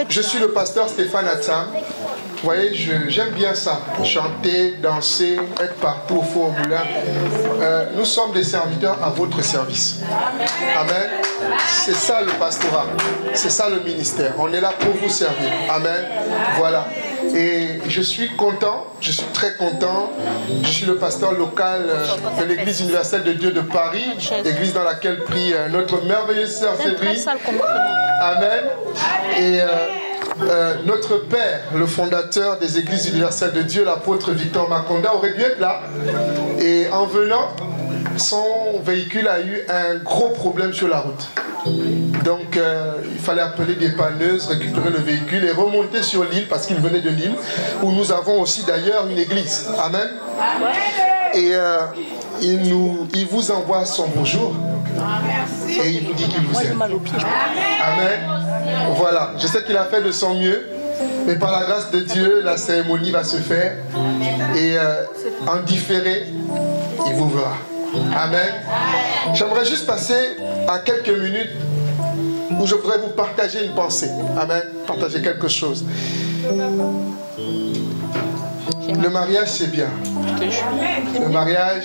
je suis le pasteur Stéphane Atsam. Vous voyez, j'aime bien ça. Chanter, danser, être partout au four au moulin. Nous sommes des serviteurs à votre service. Amen. C'est ça le pastorat. C'est ça le ministère. On est là pour vous servir. Amen. Voilà. Et je suis content, je suis très content. Je suis le pasteur local de l'Église universelle de Dieu de Paris, l'église dans laquelle prie notre merveilleuse sœur Séverine. Amen. Et notre père, le fondateur des églises universelles de Dieu, l'apôtre Victor Makonda, aurait dû être là. Et en venant, son véhicule a eu un gros problème sur la route. Donc il fallait appeler des panneuses, récupérer le véhicule et remonter sur l'île, parce qu'il venait de l'île, où nous avons aussi d'ailleurs une église. Amen. Et il vous envoie son bonjour. Et il vous dit qu'il vous aime. Amen. Voilà, je sais qu'il a fait de son mieux, mais par la grâce de Dieu, la cérémonie va se faire. Et en différé, il vous verra. Amen. J'aimerais juste passer à quelques minutes où je voudrais vous partager une pensée. Amen. Partager quelque chose. Le mariage, c'est bien. Le mariage,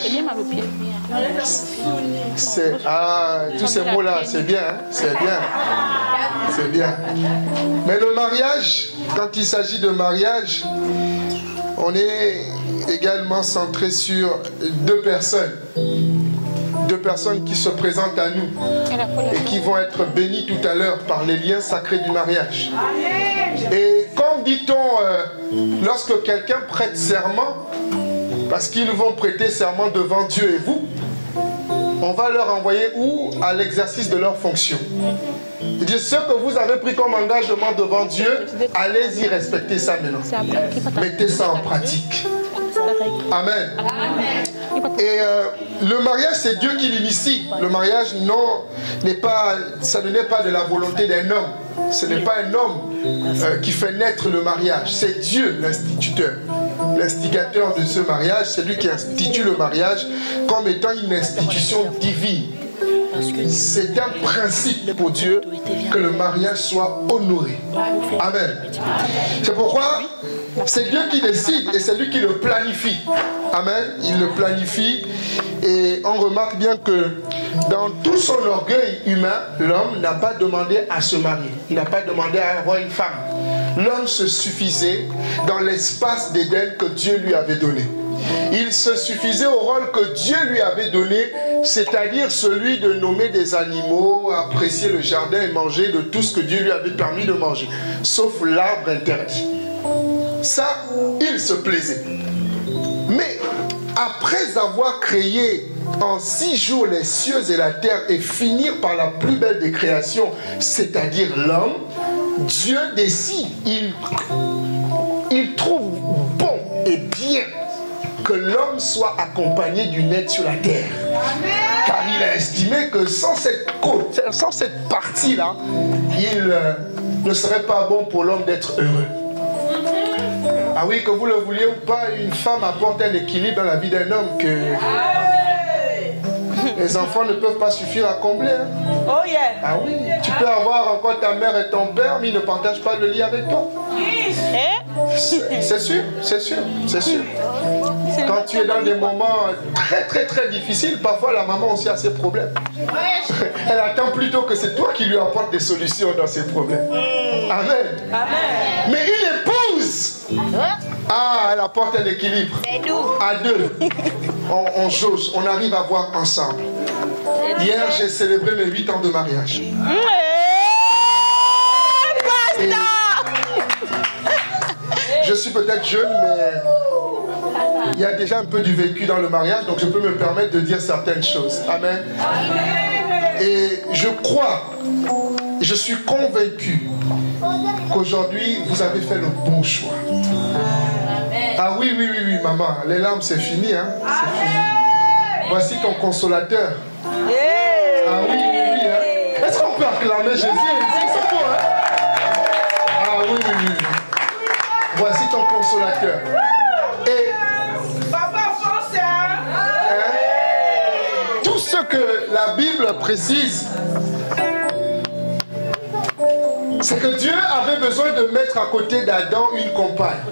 c'est... Ah, tous ces mots-là, c'est bien. Hein? C'est bien. C'est bien. Mais le mariage, quand il s'agit de mariage, on est également centré sur deux personnes. Deux personnes qui se présentent à nous et qui vont être bénies tout à l'heure par les liens sacrés du mariage. Et comme dit-on, lorsque quelqu'un prête serment, parce qu'ils vont prêter serment devant Dieu et vous, on va leur envoyer où? À l'exercice de leur fonction. C'est-à-dire, ce que vous avez pris comme engagement devant Dieu, allez-y respecter ça maintenant. Mettez ça en pratique. Amen. Et le mariage, c'est Dieu qui l'initie. Le mariage, ça ne n'est pas de la volonté d'un homme. Ce n'est pas un homme qui fait naître le mariage. C'est Dieu l'instituteur. L'instigateur de ce mariage, c'est lui qui institue le mariage comme étant une institution divine. C'est un principe pour Dieu que le mariage soit honoré. Amen. C'est pourquoi c'est Dieu qui décide et c'est lui qui le planifie. Amen. Il le planifie et on remarque bien que dans tout son orgueil humain, l'homme n'a pas demandé à se marier. Il n'a pas demandé à avoir une femme. L'homme se suffisait dans l'espace d'Éden que Dieu lui avait donné. Il se suffisait au rôle que Dieu lui avait donné, c'est-à-dire celui de nommer des animaux, apprécier le jardin et manger de tout ce que Dieu lui avait permis de manger, sauf l'arbre interdit. Ça, il se plaisait. Mais après avoir créé en 6 jours les cieux et la terre et finir par la plus belle des créations, c'est-à-dire l'homme, Dieu décide, il trouve bon et bien que l'homme soit accompagné d'une aide sur la terre. Car il a estimé que sans cette côte, sans cette partie-là, il ne serait pas bon pour l'homme d'être heureux. Ah oui, que vous le vouliez ou pas, une femme apporte un équilibre dans la vie d'un homme que les enfants ne peuvent pas suffire à combler. Hein. Oh yeah. Ah oui, tu peux avoir encore ta mère et ton père, mais ils ne partagent pas le lit avec toi. C'est sûr, c'est sûr, c'est sûr. Quand tu es dans des moments très très très difficiles, parfois la maman aussi a ses problèmes. Elle attend plutôt que c'est toi qui lui apportes des solutions dans ses problèmes. Amen. Amen. Mais une épouse, elle apporte un équilibre. À deux, on jauge, on arrive à voir ensemble. Hier, j'ai célébré mes 8 ans de mariage. Et je suis peut-être jeune, mais il y a déjà un peu du vécu dans le mariage, donc je peux me permettre de dire certaines choses. Amen. Et je crois, je suis convaincu qu'aujourd'hui, vous avez fait le bon choix. Ah oui, oui, oui, oui, maman, les larmes, c'est fini, hein. C'est fini. Voici ton consolateur. Ah oui, oui, oui. Hein. Est-ce qu'on peut acclamer Jésus? C'est beau, hein? Ah oui, oui, oui. Voici ton consolateur. Et Papa français. Tout ce que la Bible précise, c'est que Dieu avait besoin de mettre à côté d'Adam une compagne,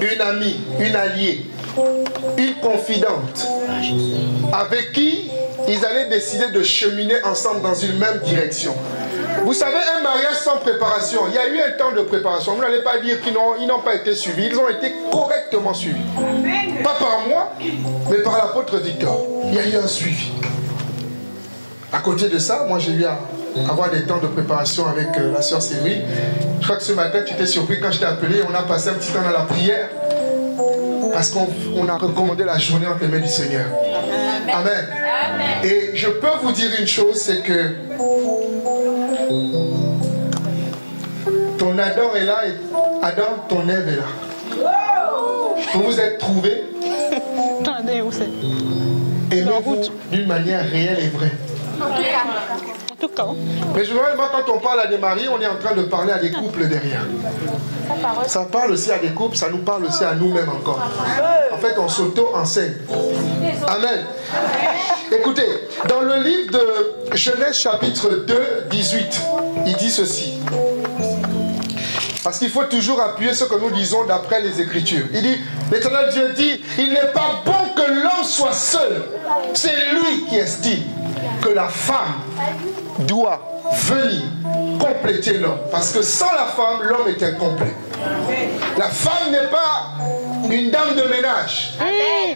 une amie, une alliée, une confidente, avec qui ils allaient décider de cheminer ensemble dans une même direction. Vous savez, un mariage sans préparation, il y a eu un temps de préparation. Vous n'allez pas dire qu'ils n'ont pas été suivis, ils ont été correctement suivis. Pas par moi, mais par l'apôtre Victor. Il y a eu un suivi. À côté de ça, moi j'ai eu à avoir des temps de préparation avec la sœur Séverine. Je crois que ce matin, tu t'es surpris quand je t'ai appelé, on a passé un petit temps dans la prière. Parce qu'on a recommandé la journée entre les mains du Seigneur. Amen. Amen. Et je peux vous dire une chose, c'est que ton Adam est là et Adam, ton Ève est là. Vous vous êtes trouvés. Aimez-vous d'une manière réelle et vraie. En tout cas. Mais généralement, quand on parle à des maris, on est en train de parler à des couples derrière. Ça parle aussi à des couples, ça nous parle aussi à nous-mêmes encore. En fait, on s'auto-enseigne. Amen. Écoutez, dans le livre de Genèse chapitre 2, 18, il dit ceci. Parce qu'il faut toujours appuyer ce que nous disons d'après les Écritures. Il dit, l'Éternel Dieu dit, il n'est pas bon que l'homme soit seul. C'est lui qui estime que la femme doit venir compléter l'homme. Parce que sans la femme, l'homme est incomplet. La femme n'est pas une dame de ménage.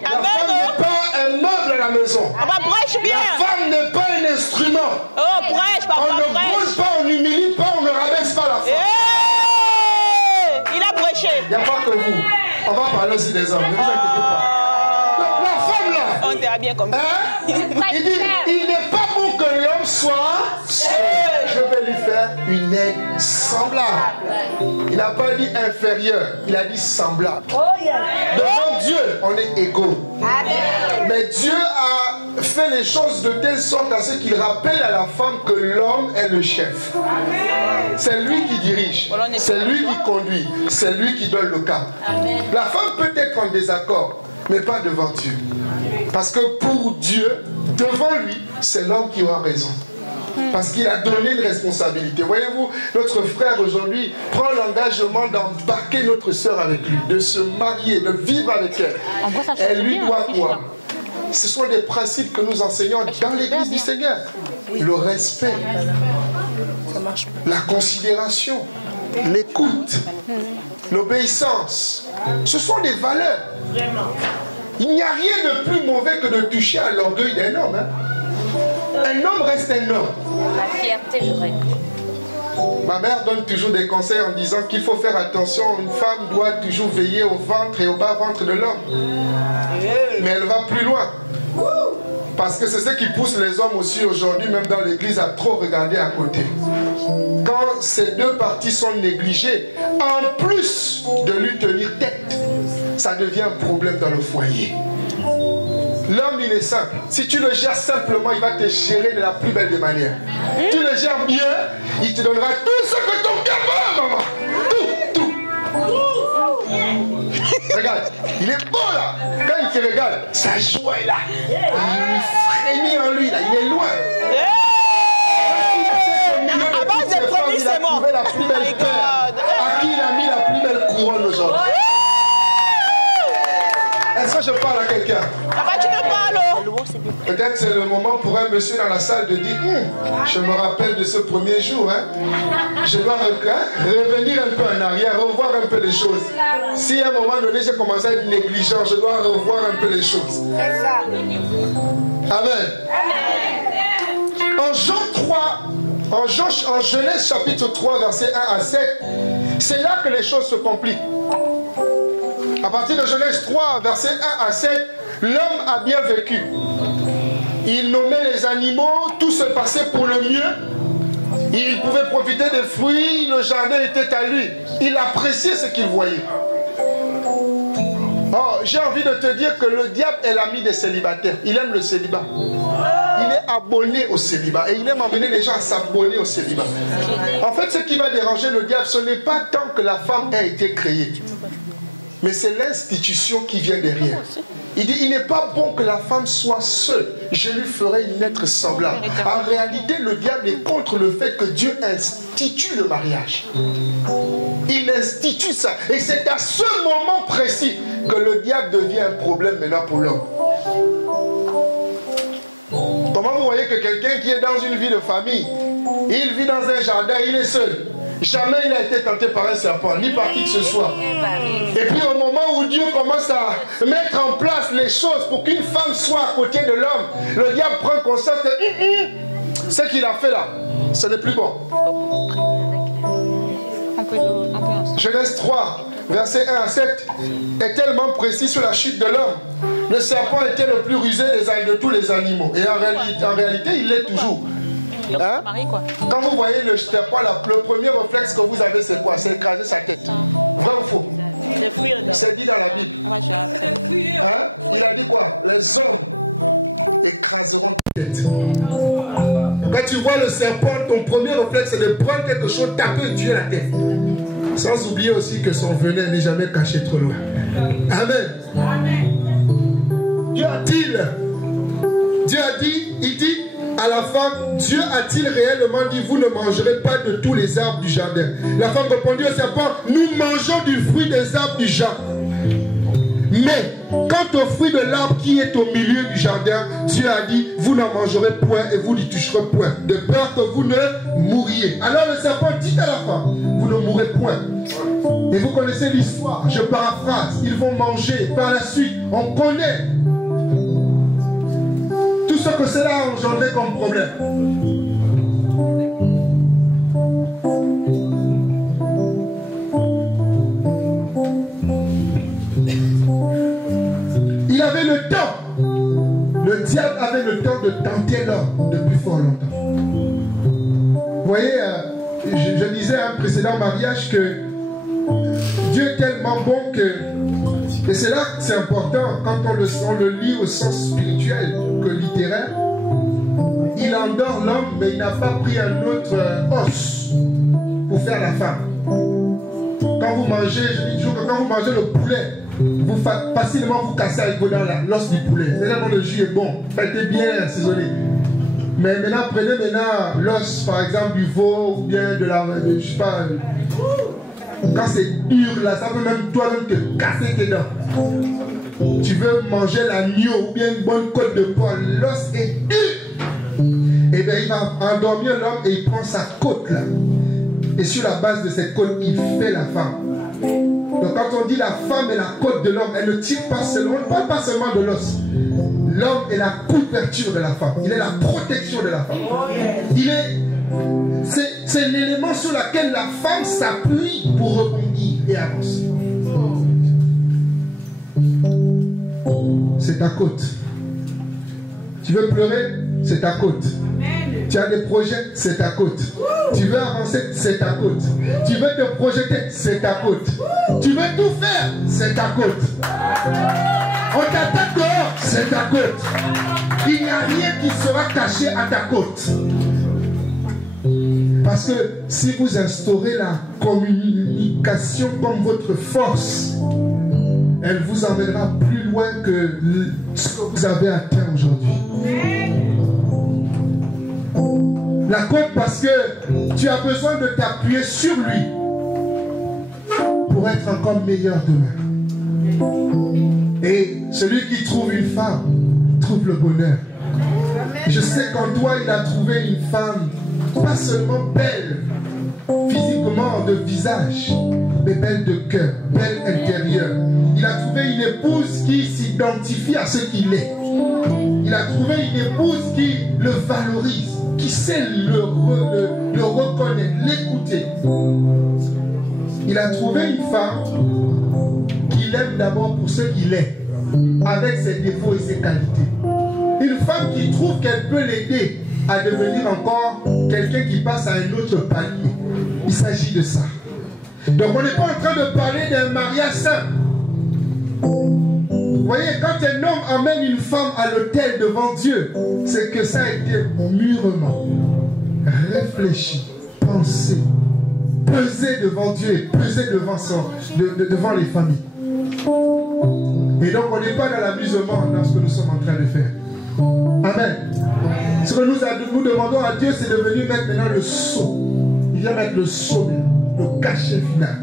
La femme n'est pas un meuble à la maison. La femme n'est pas un instrument. On ne brûle pas, on n'humilie pas, on ne rabaisse pas la femme. Il a prêché. Il n'y a pas que vous. On va parler aussi des hommes, ne vous inquiétez pas. Donc la femme là, on t'a bien comme ça. Il dit, il n'est pas bon que l'homme soit seul. Je vais lui faire une aide semblable. Il n'a pas dit inférieur, il a dit semblable. Devant Dieu, on est égaux. Mais Dieu a fait les choses de telle sorte à ce qu'il rappelle à la femme que l'homme est le chef. C'est lui qui dirige, c'est lui qui conduit, c'est lui qui donne le cap. La femme peut être en désaccord, mais pas devant Dieu. Parce que pour Dieu, devant lui, c'est l'homme qui aura raison. Parce qu'il a donné une responsabilité. Voyez-vous, notre frère aujourd'hui prend l'engagement d'embarquer notre sœur avec lui, de se marier, de vivre avec elle. Elle lui doit quoi? Ce sont des principes que nous enseignons dans l'église du Seigneur. Le respect, la considération, l'écoute, l'obéissance. Ce sont des valeurs. Il n'y a rien de plus mauvais que de toucher à l'orgueil d'un homme. Hein. Un homme reste un homme. La fierté, j'aurais. Ma mère donne toujours des conseils en disant qu'il faut faire attention. Une femme doit toujours veiller au ventre et au bas-ventre de l'homme. Mais elle va plus loin. Parce que c'est ce qui pousse les hommes aussi aujourd'hui, même dans l'église, à trop regarder à côté. Quand ces deux parties sont négligées, en plus de lui tenir tête, ça devient un problème dans le foyer. L'homme, il est simple. Si tu le gères simplement, il va te gérer de la plus belle des manières. Tu le gères bien, il te donnera tout ce que ton cœur veut, maman. Tout. Regarde, il est beau là. Quand il te regarde, sa joie est là. Il frémit en lui là, il est loin. À base de produits, c'est bon. Il a trouvé la plus belle terre. À qui il a mis la plus belle couronne aujourd'hui? Est-ce que je parle à quelqu'un? Tu me parles. Peut-être c'est le moment pour un monsieur dans la salle de dire je me rappelle de ce premier jour. Je dois revenir un peu en arrière, revoir un peu les choses. Si à un moment donné j'ai commencé à être négligent, je dois revoir un peu les choses. C'est ça. Amen. En Jean 3, en Genèse chapitre 3, versets 1 à 7, c'est là que les choses se compliquent. À partir de Genèse 3, versets 1 à 7, l'homme a bien vécu. Il nommait les animaux, tout se passait pour le mieux. Il pouvait profiter des fruits, le jardin était à lui. Il appréciait ce qu'il voyait. Oh, j'ai envie de te dire que le diable est l'ami des célibataires. Il aime le célibat. Il est abonné au célibat. Et il aime emmener les gens à s'abonner au célibat. En fait, ce qui va déranger le diable, ce n'est pas tant que la femme a été créée. Mais c'est l'institution qui vient derrière. Il dit, il n'est pas bon que la femme soit seule. Je lui ferai une être semblable. En réalité, le diable est contre le fait que Dieu institue le mariage. Il institue ça. Et c'est à ce moment précis que le diable devient un problème maintenant pour l'homme. Comment vous voyez que quelqu'un qui est dans une vie de famille, il vit dans un jardin, il est seul. Jamais il n'a été tenté par un serpent, ni par qui que ce soit. Et puis au moment où Dieu commence à mettre en place les choses pour qu'une femme soit à côté de l'homme, le diable prend conscience que ce qu'il a fait là, ce n'est plus bon. Genèse 3, versets 1 à 7, est tellement précis sur la chute de l'homme. Le serpent était le plus rusé de tous les animaux. Et en réalité, il l'est toujours. Hein? Quand vous voyez le serpent, le premier réflexe que vous avez, c'est quoi? C'est écraser sa tête. Vrai ou faux? C'est dit dans la Bible. Hein? Il a dit quoi? Les hommes écraseront ta tête. Quand tu vois le serpent, ton premier réflexe, c'est de prendre quelque chose, taper et tuer la tête. Sans oublier aussi que son venin n'est jamais caché trop loin. Amen. Dieu a dit, il dit à la femme, Dieu a-t-il réellement dit, vous ne mangerez pas de tous les arbres du jardin? La femme répondit au serpent, nous mangeons du fruit des arbres du jardin. Mais, quant au fruit de l'arbre qui est au milieu du jardin, Dieu a dit, vous n'en mangerez point et vous n'y toucherez point, de peur que vous ne mouriez. Alors le serpent dit à la femme, vous ne mourrez point. Et vous connaissez l'histoire, je paraphrase, ils vont manger, par la suite, on connaît tout ce que cela a engendré comme problème. Il avait le temps. Le diable avait le temps de tenter l'homme depuis fort longtemps. Vous voyez, je disais à un précédent mariage que Dieu est tellement bon que... Et c'est là que c'est important, quand on le lit au sens spirituel que littéraire, il endort l'homme, mais il n'a pas pris un autre os pour faire la femme. Quand vous mangez, je dis toujours que quand vous mangez le poulet, vous facilement vous cassez avec vos dents l'os du poulet. C'est-à-dire que le jus est bon, faites bien assaisonné. Mais maintenant, prenez maintenant l'os, par exemple, du veau ou bien de la... je sais pas... Quand c'est dur là, ça peut même toi-même te casser tes dents. Tu veux manger l'agneau ou bien une bonne côte de porc, l'os est dur. Et bien il va endormir l'homme et il prend sa côte là. Et sur la base de cette côte, il fait la femme. Donc quand on dit la femme est la côte de l'homme, elle ne tire pas seulement, on ne parle pas seulement de l'os. L'homme est la couverture de la femme. Il est la protection de la femme. Il est... C'est l'élément sur lequel la femme s'appuie pour rebondir et avancer. C'est ta côte. Tu veux pleurer, c'est ta côte. Tu as des projets, c'est ta côte. Tu veux avancer, c'est ta côte. Tu veux te projeter, c'est ta côte. Tu veux tout faire, c'est ta côte. On t'attaque dehors, c'est ta côte. Il n'y a rien qui sera caché à ta côte. Parce que si vous instaurez la communication comme votre force, elle vous emmènera plus loin que ce que vous avez atteint aujourd'hui. La côte, parce que tu as besoin de t'appuyer sur lui pour être encore meilleur demain. Et celui qui trouve une femme trouve le bonheur. Je sais qu'en toi, il a trouvé une femme pas seulement belle physiquement de visage, mais belle de cœur, belle intérieure. Il a trouvé une épouse qui s'identifie à ce qu'il est. Il a trouvé une épouse qui le valorise, qui sait le reconnaître, l'écouter. Il a trouvé une femme qu'il aime d'abord pour ce qu'il est, avec ses défauts et ses qualités. Une femme qui trouve qu'elle peut l'aider à devenir encore quelqu'un qui passe à un autre palier. Il s'agit de ça. Donc on n'est pas en train de parler d'un mariage saint. Vous voyez, quand un homme emmène une femme à l'autel devant Dieu, c'est que ça a été mûrement réfléchi, pensé, pesé devant Dieu et pesé devant les familles. Et donc on n'est pas dans l'amusement dans ce que nous sommes en train de faire. Amen. Ce que nous demandons à Dieu, c'est de venir mettre maintenant le sceau. Il vient mettre le sceau, le cachet final.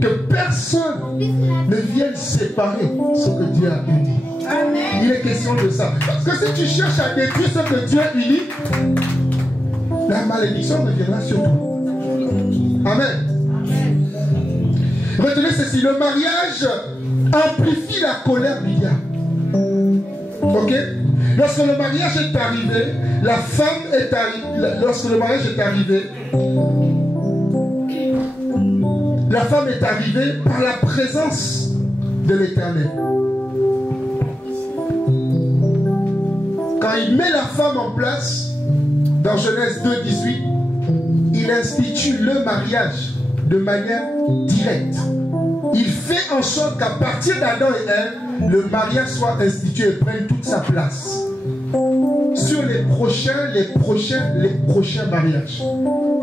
Que personne ne vienne séparer ce que Dieu a uni. Amen. Il est question de ça. Parce que si tu cherches à détruire ce que Dieu unit, la malédiction reviendra sur toi. Amen. Retenez ceci, le mariage amplifie la colère du diable. Ok? Lorsque le mariage est arrivé, la femme est arrivée. Lorsque le mariage est arrivé, la femme est arrivée par la présence de l'Éternel. Quand il met la femme en place, dans Genèse 2:18, il institue le mariage de manière directe. Il fait en sorte qu'à partir d'Adam et Ève, le mariage soit institué et prenne toute sa place sur les prochains mariages.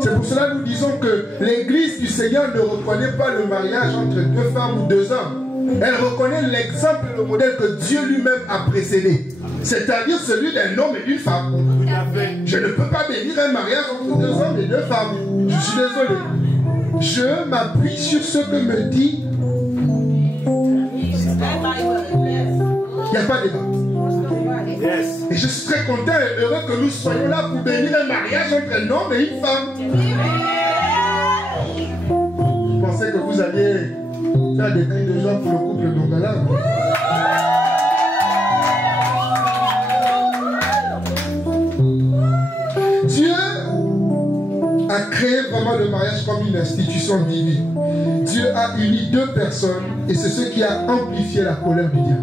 C'est pour cela que nous disons que l'Église du Seigneur ne reconnaît pas le mariage entre deux femmes ou deux hommes. Elle reconnaît l'exemple, le modèle que Dieu lui-même a précédé. C'est-à-dire celui d'un homme et d'une femme. Je ne peux pas bénir un mariage entre deux hommes et deux femmes. Je suis désolé. Je m'appuie sur ce que me dit. Il n'y a pas de débat. Et je suis très content et heureux que nous soyons là pour bénir un mariage entre un homme et une femme. Je pensais que vous alliez faire des cris de joie pour le couple d'Ongala. Dieu a créé vraiment le mariage comme une institution divine. Dieu a uni deux personnes et c'est ce qui a amplifié la colère du diable.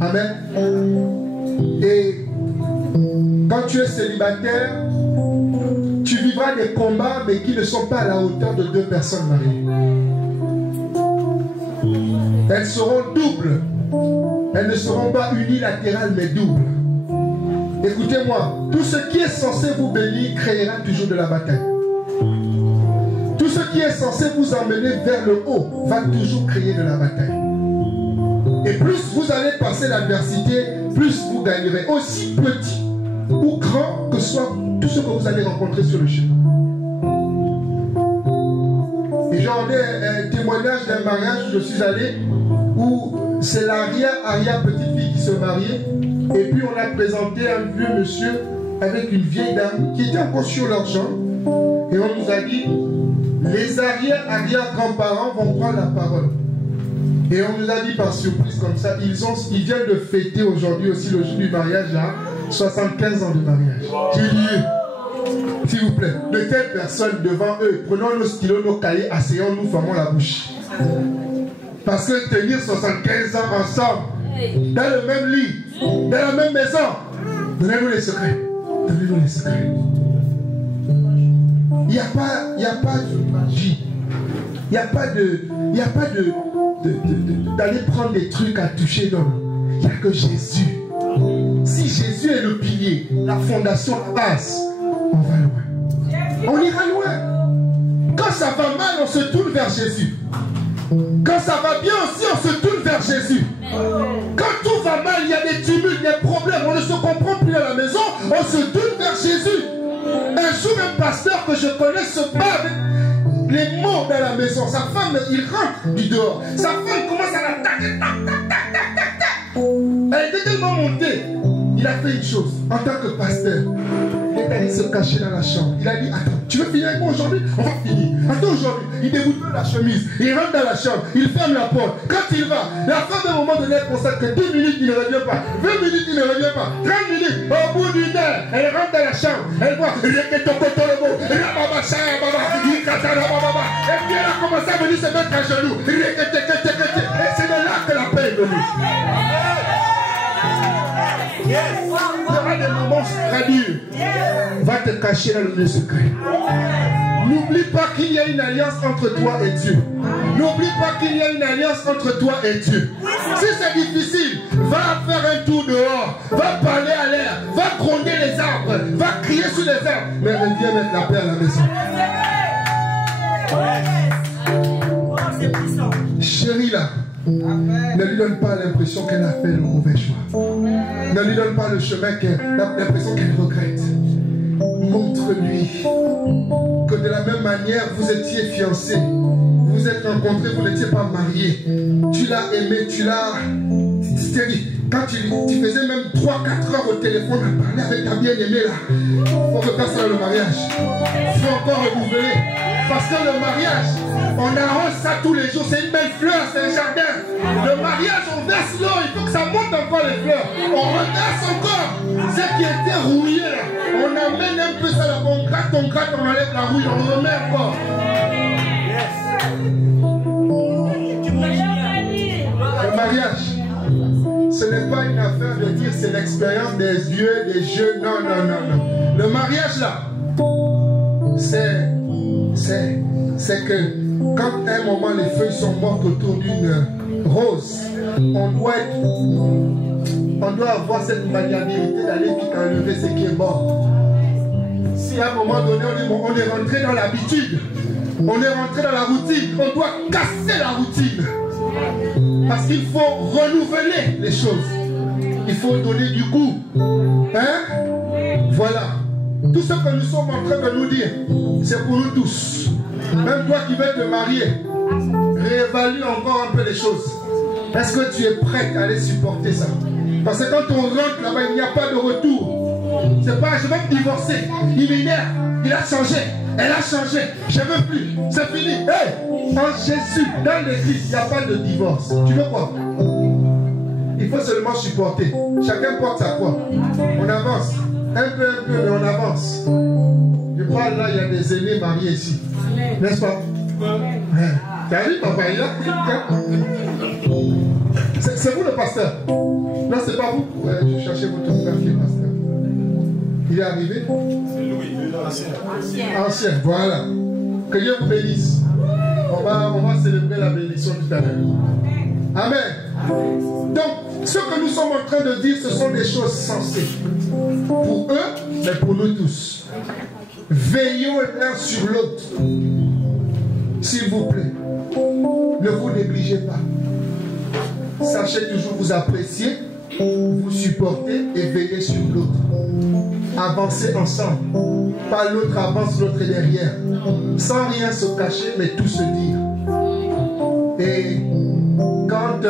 Amen. Et quand tu es célibataire, tu vivras des combats mais qui ne sont pas à la hauteur de deux personnes mariées. Elles seront doubles. Elles ne seront pas unilatérales mais doubles. Écoutez-moi, tout ce qui est censé vous bénir créera toujours de la bataille. Tout ce qui est censé vous emmener vers le haut va toujours créer de la bataille. Et plus vous allez passer l'adversité, plus vous gagnerez. Aussi petit ou grand que soit tout ce que vous allez rencontrer sur le chemin. Et j'ai rendu un témoignage d'un mariage où je suis allé, où c'est l'arrière-petite-fille qui se mariait. Et puis on a présenté un vieux monsieur avec une vieille dame qui était encore sur leur chambre. Et on nous a dit, les arrière-grands-parents vont prendre la parole. Et on nous a dit par surprise comme ça, ils viennent de fêter aujourd'hui aussi le jour du mariage, là, 75 ans de mariage. J'ai dit, s'il vous plaît, de telles personnes devant eux, prenons nos stylos, nos cahiers, asseyons-nous, fermons la bouche. Parce que tenir 75 ans ensemble, dans le même lit, dans la même maison. Donnez-nous les secrets. Donnez-nous les secrets. Il n'y a pas de magie. Il n'y a pas d'aller prendre des trucs à toucher. Non. Il n'y a que Jésus. Si Jésus est le pilier, la fondation, la base, on va loin. On ira loin. Quand ça va mal, on se tourne vers Jésus. Quand ça va bien aussi, on se tourne vers Jésus. Quand tout va mal, il y a des tumultes, des problèmes, on ne se comprend plus à la maison, on se tourne vers Jésus. Un jour, un pasteur que je connais se bat avec les mots dans la maison. Sa femme, il rentre du dehors. Sa femme commence à l'attaquer. Elle était tellement montée. Il a fait une chose. En tant que pasteur, il est allé se cacher dans la chambre. Il a dit, attends, tu veux finir avec moi aujourd'hui? On va finir. Attends, aujourd'hui, il déboute la chemise. Il rentre dans la chambre. Il ferme la porte. Quand il va, la femme, à un moment donné, elle constate que 10 minutes, il ne revient pas. 20 minutes, il ne revient pas. 30 minutes, au bout d'une heure, elle rentre dans la chambre. Elle voit, et puis elle a commencé à venir se mettre à genoux. Et c'est de là que la paix est venue. Il y aura des moments très durs. Va te cacher dans le lieu secret. N'oublie pas qu'il y a une alliance entre toi et Dieu. N'oublie pas qu'il y a une alliance entre toi et Dieu. Si c'est difficile, va faire un tour dehors. Va parler à l'air. Va gronder les arbres. Va crier sur les arbres. Mais reviens mettre la paix à la maison. Chérie là, ne lui donne pas l'impression qu'elle a fait le mauvais choix. Ne lui donne pas le chemin l'impression qu'elle regrette. Montre-lui que de la même manière vous étiez fiancés, vous vous êtes rencontrés, vous n'étiez pas mariés. Tu l'as aimé, tu l'as... Quand tu faisais même 3-4 heures au téléphone à parler avec ta bien-aimée là, il faut refaire ça dans le mariage. Il faut encore renouveler. Parce que le mariage, on arrose ça tous les jours, c'est une belle fleur, c'est un jardin. Le mariage, on verse l'eau, il faut que ça monte encore les fleurs. On reverse encore ce qui était rouillé là. On amène un peu ça là, on gratte, on enlève la rouille, on remet encore. Le mariage, ce n'est pas une affaire de dire c'est l'expérience des vieux, des jeunes, non, non, non, non. Le mariage là, c'est que quand à un moment les feuilles sont mortes autour d'une rose, on doit avoir cette maniabilité d'aller vite enlever ce qui est mort. Si à un moment donné on est rentré dans l'habitude, on est rentré dans la routine, on doit casser la routine. Parce qu'il faut renouveler les choses. Il faut donner du goût. Hein? Voilà. Tout ce que nous sommes en train de nous dire, c'est pour nous tous. Même toi qui veux te marier, réévalue encore un peu les choses. Est-ce que tu es prête à aller supporter ça? Parce que quand on rentre là-bas, il n'y a pas de retour. C'est pas je vais me divorcer. Il m'énerve. Il a changé. Elle a changé. Je ne veux plus. C'est fini. Hey, en Jésus, dans l'église, il n'y a pas de divorce. Tu veux quoi? Il faut seulement supporter. Chacun porte sa croix. On avance. Un peu, mais on avance. Je parle là, il y a des aînés mariés ici. N'est-ce pas? T'as vu, papa, il est là. C'est vous le pasteur? Non, c'est pas vous. Je cherchais votre frère qui est pasteur. Il est arrivé? Ancien, voilà. Que Dieu vous bénisse. On va célébrer la bénédiction tout à l'heure. Amen. Donc, ce que nous sommes en train de dire, ce sont des choses sensées. Pour eux, mais pour nous tous. Veillons l'un sur l'autre. S'il vous plaît, ne vous négligez pas. Sachez toujours vous apprécier, vous supporter et veiller sur l'autre. Avancez ensemble. Pas l'autre avance, l'autre est derrière. Sans rien se cacher, mais tout se dire. Et quand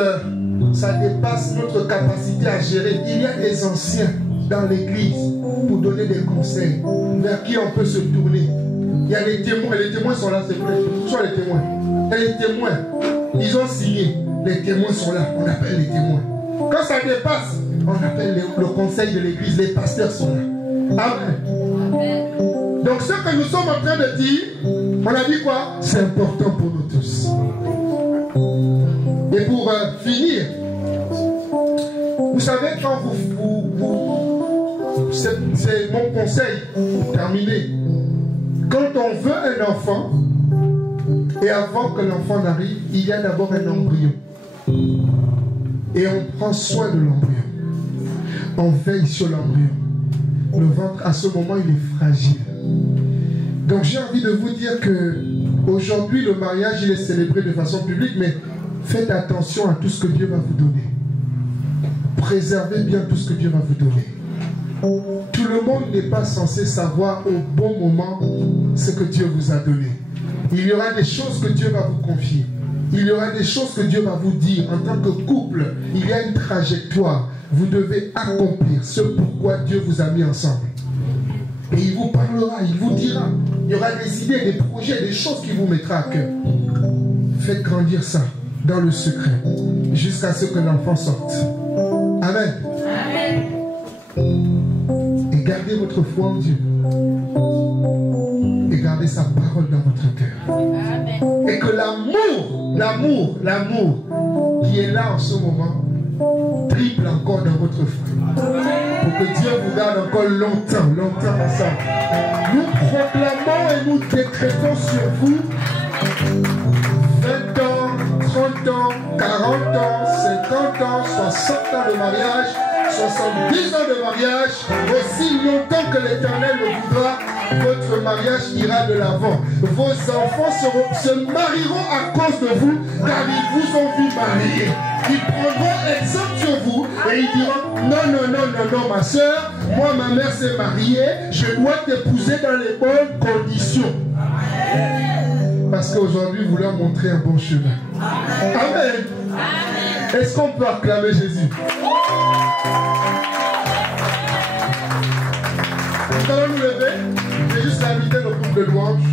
ça dépasse notre capacité à gérer, il y a des anciens dans l'église pour donner des conseils vers qui on peut se tourner. Il y a les témoins sont là, c'est vrai. Ce sont les témoins. Et les témoins, ils ont signé. Les témoins sont là, on appelle les témoins. Quand ça dépasse, on appelle le conseil de l'église, les pasteurs sont là. Amen. Donc ce que nous sommes en train de dire, on a dit quoi? C'est important pour nous tous. Et pour finir, savez, quand c'est mon conseil pour terminer. Quand on veut un enfant, et avant que l'enfant n'arrive, il y a d'abord un embryon. Et on prend soin de l'embryon. On veille sur l'embryon. Le ventre, à ce moment, il est fragile. Donc j'ai envie de vous dire que aujourd'hui, le mariage, il est célébré de façon publique, mais faites attention à tout ce que Dieu va vous donner. Préservez bien tout ce que Dieu va vous donner. Tout le monde n'est pas censé savoir au bon moment ce que Dieu vous a donné. Il y aura des choses que Dieu va vous confier. Il y aura des choses que Dieu va vous dire. En tant que couple, il y a une trajectoire. Vous devez accomplir ce pourquoi Dieu vous a mis ensemble. Et il vous parlera, il vous dira. Il y aura des idées, des projets, des choses qu'il vous mettra à cœur. Faites grandir ça dans le secret jusqu'à ce que l'enfant sorte. Amen. Amen. Et gardez votre foi en Dieu. Et gardez sa parole dans votre cœur. Amen. Et que l'amour qui est là en ce moment triple encore dans votre foi. Pour que Dieu vous garde encore longtemps ensemble. Nous proclamons et nous décrétons sur vous 20 ans, 30 ans, 40 ans, 50 ans, 60 ans de mariage, 70 ans de mariage, aussi longtemps que l'Éternel le voudra, votre mariage ira de l'avant. Vos enfants se marieront à cause de vous, car ils vous ont vu marier. Ils prendront exemple sur vous et ils diront non, ma soeur, moi ma mère s'est mariée, je dois t'épouser dans les bonnes conditions. Parce qu'aujourd'hui vous leur montrez un bon chemin. Amen. Est-ce qu'on peut acclamer Jésus? Nous allons nous lever. Je vais juste inviter le groupe de louanges.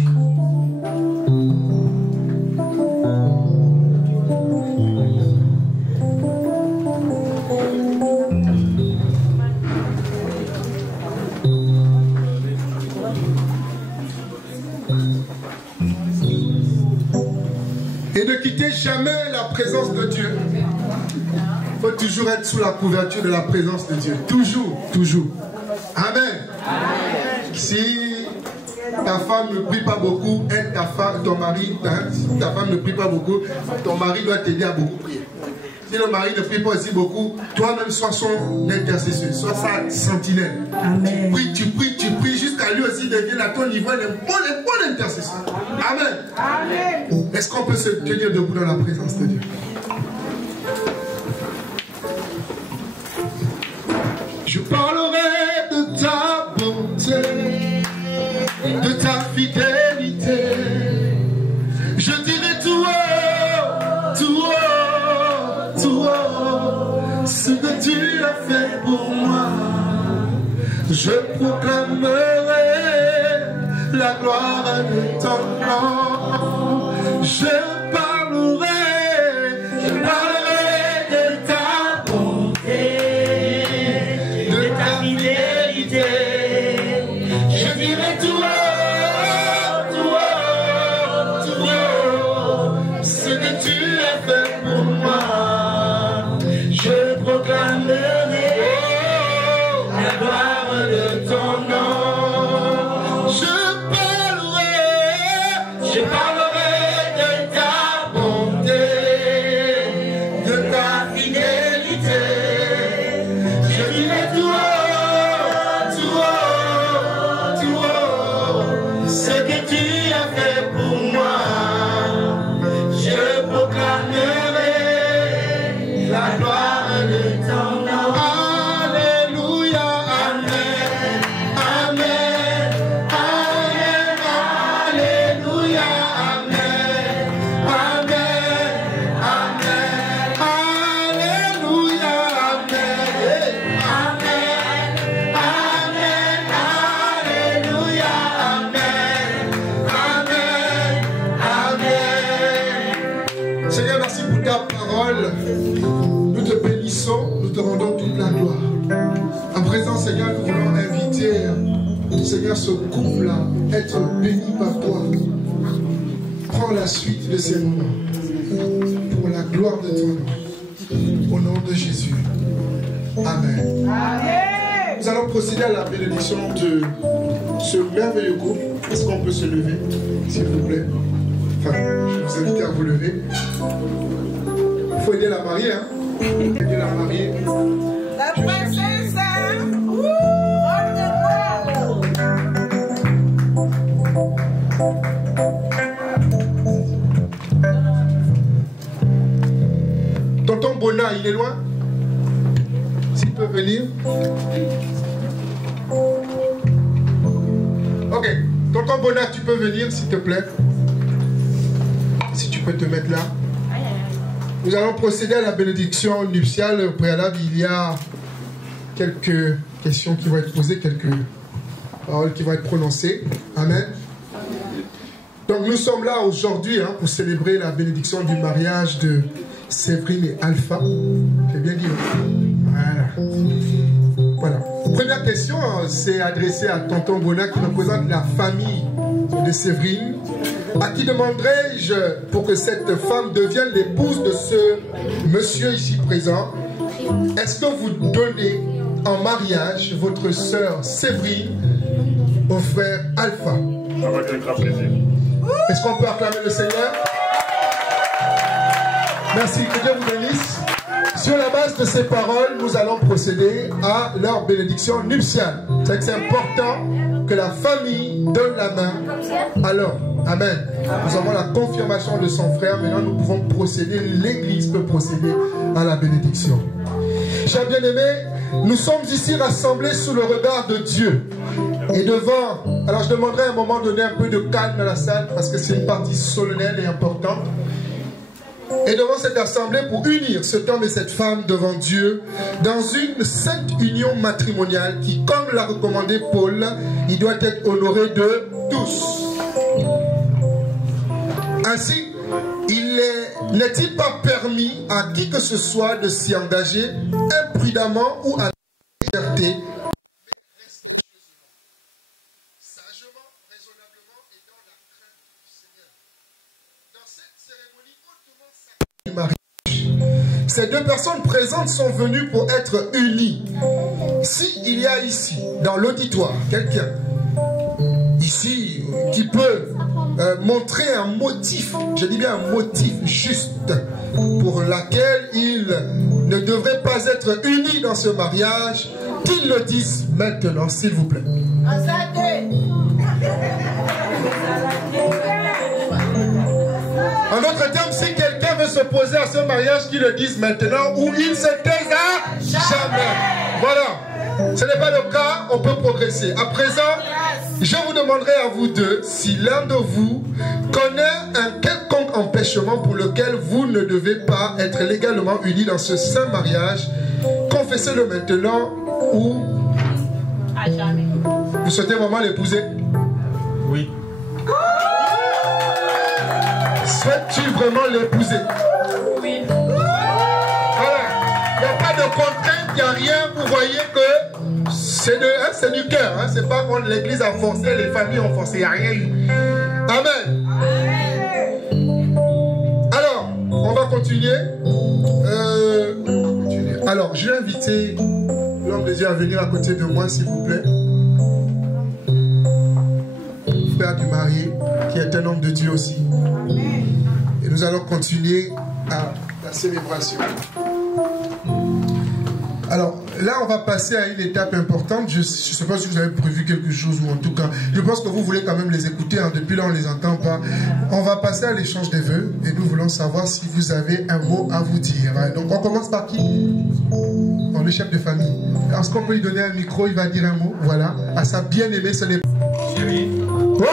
Et ne quittez jamais la présence de Dieu. Il faut toujours être sous la couverture de la présence de Dieu. Toujours. Amen. Si ta femme ne prie pas beaucoup, aide ta femme, ton mari, si ta femme ne prie pas beaucoup, ton mari doit t'aider à beaucoup prier. Si le mari ne prie pas aussi beaucoup, toi-même sois son intercesseur, sois sa sentinelle. Amen. Tu pries jusqu'à lui aussi devienne à ton niveau un bon intercesseur. Amen. Amen. Est-ce qu'on peut se tenir debout dans la présence de Dieu? Je parlerai de ta bonté, de ta fidélité. Je dirai tout haut, ce que tu as fait pour moi. Je proclamerai la gloire de ton nom. Je parlerai de ta bonté, de ta fidélité. Je dirai tout haut, ce que tu as fait pour moi. Je proclamerai la gloire de ton nom. Je parlerai de ta bonté, de ta fidélité. Je dirai tout haut, ce que tu as fait pour moi. Je proclamerai la gloire de ton nom. Alléluia, amen, amen, amen, alléluia, amen, amen, amen, alléluia, amen, amen, alléluia, amen. Seigneur, merci pour ta parole. Nous te bénissons, nous te rendons toute la gloire. À présent, Seigneur, nous voulons inviter, Seigneur, ce couple-là, être béni par toi. Prends la suite de ces moments pour la gloire de ton nom. Au nom de Jésus. Amen. Nous allons procéder à la bénédiction de ce merveilleux couple. Est-ce qu'on peut se lever, s'il vous plaît? Enfin, je vous invite à vous lever. Il faut aider la mariée, hein? Aider la mariée. La princesse, hein? Tonton Bona, il est loin? S'il peut venir. Ok. Tonton Bona, tu peux venir, s'il te plaît. Si tu peux te mettre là. Nous allons procéder à la bénédiction nuptiale. Au préalable, il y a quelques questions qui vont être posées, quelques paroles qui vont être prononcées. Amen. Donc nous sommes là aujourd'hui pour célébrer la bénédiction du mariage de Séverine et Alpha. J'ai bien dit. Voilà. Première question, c'est adressée à Tonton Bona qui représente la famille de Séverine. À qui demanderai-je pour que cette femme devienne l'épouse de ce monsieur ici présent? Est-ce que vous donnez en mariage votre sœur Séverine au frère Alpha? Avec un grand plaisir. Est-ce qu'on peut acclamer le Seigneur? Merci, que Dieu vous bénisse. Sur la base de ces paroles, nous allons procéder à leur bénédiction nuptiale. C'est que c'est important que la famille donne la main. Alors, amen. Nous avons la confirmation de son frère. Maintenant, nous pouvons procéder. L'Église peut procéder à la bénédiction. Chers bien-aimés, nous sommes ici rassemblés sous le regard de Dieu. Et devant, alors je demanderai à un moment donné un peu de calme dans la salle parce que c'est une partie solennelle et importante. Et devant cette assemblée pour unir cet homme et cette femme devant Dieu dans une sainte union matrimoniale qui, comme l'a recommandé Paul, il doit être honoré de tous. Ainsi, n'est-il pas permis à qui que ce soit de s'y engager imprudemment ou à liberté, mais respectueusement, sagement, raisonnablement et dans la crainte du Seigneur. Dans cette cérémonie hautement sacrée du mariage, ces deux personnes présentes sont venues pour être unies. S'il y a ici, dans l'auditoire, quelqu'un ici qui peut montrer un motif, je dis bien un motif juste pour laquelle il ne devrait pas être uni dans ce mariage, qu'il le dise maintenant, s'il vous plaît. En d'autres termes, si quelqu'un veut s'opposer à ce mariage, qu'il le dise maintenant ou il se taise à jamais. Voilà. Ce n'est pas le cas, on peut progresser. À présent, je vous demanderai à vous deux si l'un de vous connaît un quelconque empêchement pour lequel vous ne devez pas être légalement unis dans ce saint mariage. Confessez-le maintenant ou vous souhaitez vraiment l'épouser? Oui. Souhaites-tu vraiment l'épouser? Oui. Voilà. Il n'y a pas de contrainte, il n'y a rien. Vous voyez que c'est du cœur. Hein? C'est pas quand l'église a forcé, les familles ont forcé. Il n'y a rien eu. Amen. Alors, on va continuer. Alors, je vais inviter l'homme de Dieu à venir à côté de moi, s'il vous plaît. Frère du marié, qui est un homme de Dieu aussi. Et nous allons continuer à la célébration. Alors, là, on va passer à une étape importante. Je ne sais pas si vous avez prévu quelque chose ou en tout cas, je pense que vous voulez quand même les écouter. Hein. Depuis là, on ne les entend pas. On va passer à l'échange des vœux et nous voulons savoir si vous avez un mot à vous dire. Donc, on commence par qui? Le chef de famille. Est-ce qu'on peut lui donner un micro? Il va dire un mot. Voilà. À sa bien-aimée, ce n'est pas... Chérie. Wow!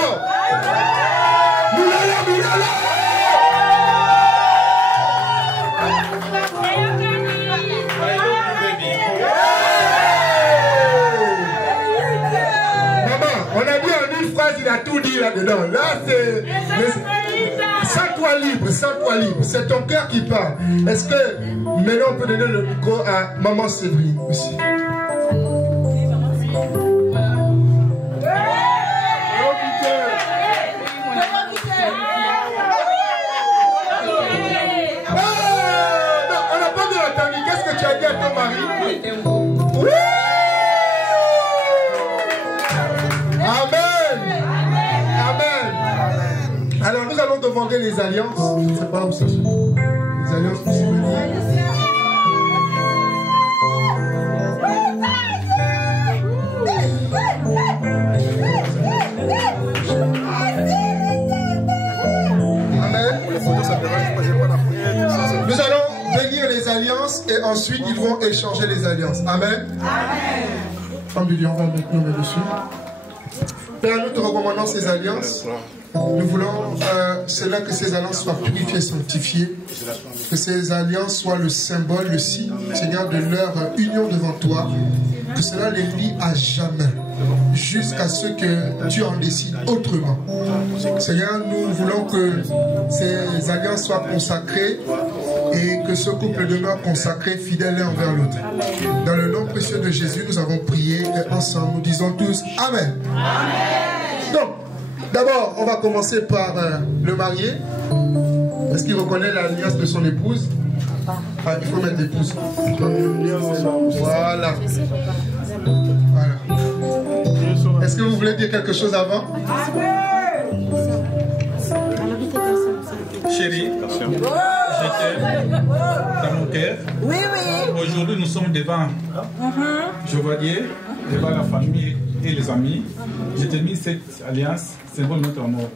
Il a tout dit là-dedans. Là, c'est... Sens-toi libre, sens-toi libre. C'est ton cœur qui parle. Est-ce que maintenant on peut donner le micro à maman Séverine aussi? Oh, non, on n'a pas bien entendu. Qu'est-ce que tu as dit à ton mari? demander les alliances. Je ne sais pas où ça se trouve. Les alliances puissent venir. Nous allons bénir les alliances et ensuite ils vont échanger les alliances. Amen. Femme de Dieu, on va maintenant dessus. Père, nous te recommandons ces alliances. Nous voulons cela que ces alliances soient purifiées, sanctifiées. Que ces alliances soient le symbole, le signe, Seigneur, de leur union devant toi. Que cela les lie à jamais. Jusqu'à ce que tu en décides autrement. Seigneur, nous voulons que ces alliances soient consacrées et que ce couple demeure consacré, fidèle l'un envers l'autre. Dans le nom précieux de Jésus, nous avons prié et ensemble, nous disons tous Amen. Amen. Donc, d'abord, on va commencer par le marié. Est-ce qu'il reconnaît l'alliance de son épouse? Ah, il faut mettre l'épouse. Voilà. Est-ce que vous voulez dire quelque chose avant? Chérie, je t'aime dans mon cœur. Oui, oui. Aujourd'hui, nous sommes devant Jovadier, devant la famille et les amis. Je t'ai mis cette alliance, symbole de notre amour.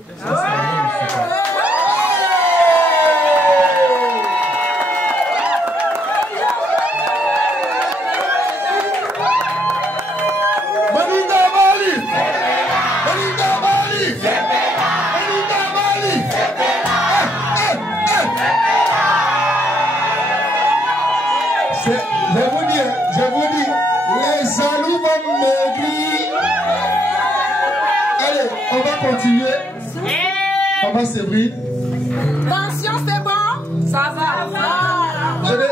Je vous dis, les salauds vont maigrir. Allez, on va continuer. Maman Séverine. Attention, c'est bon? Ça va.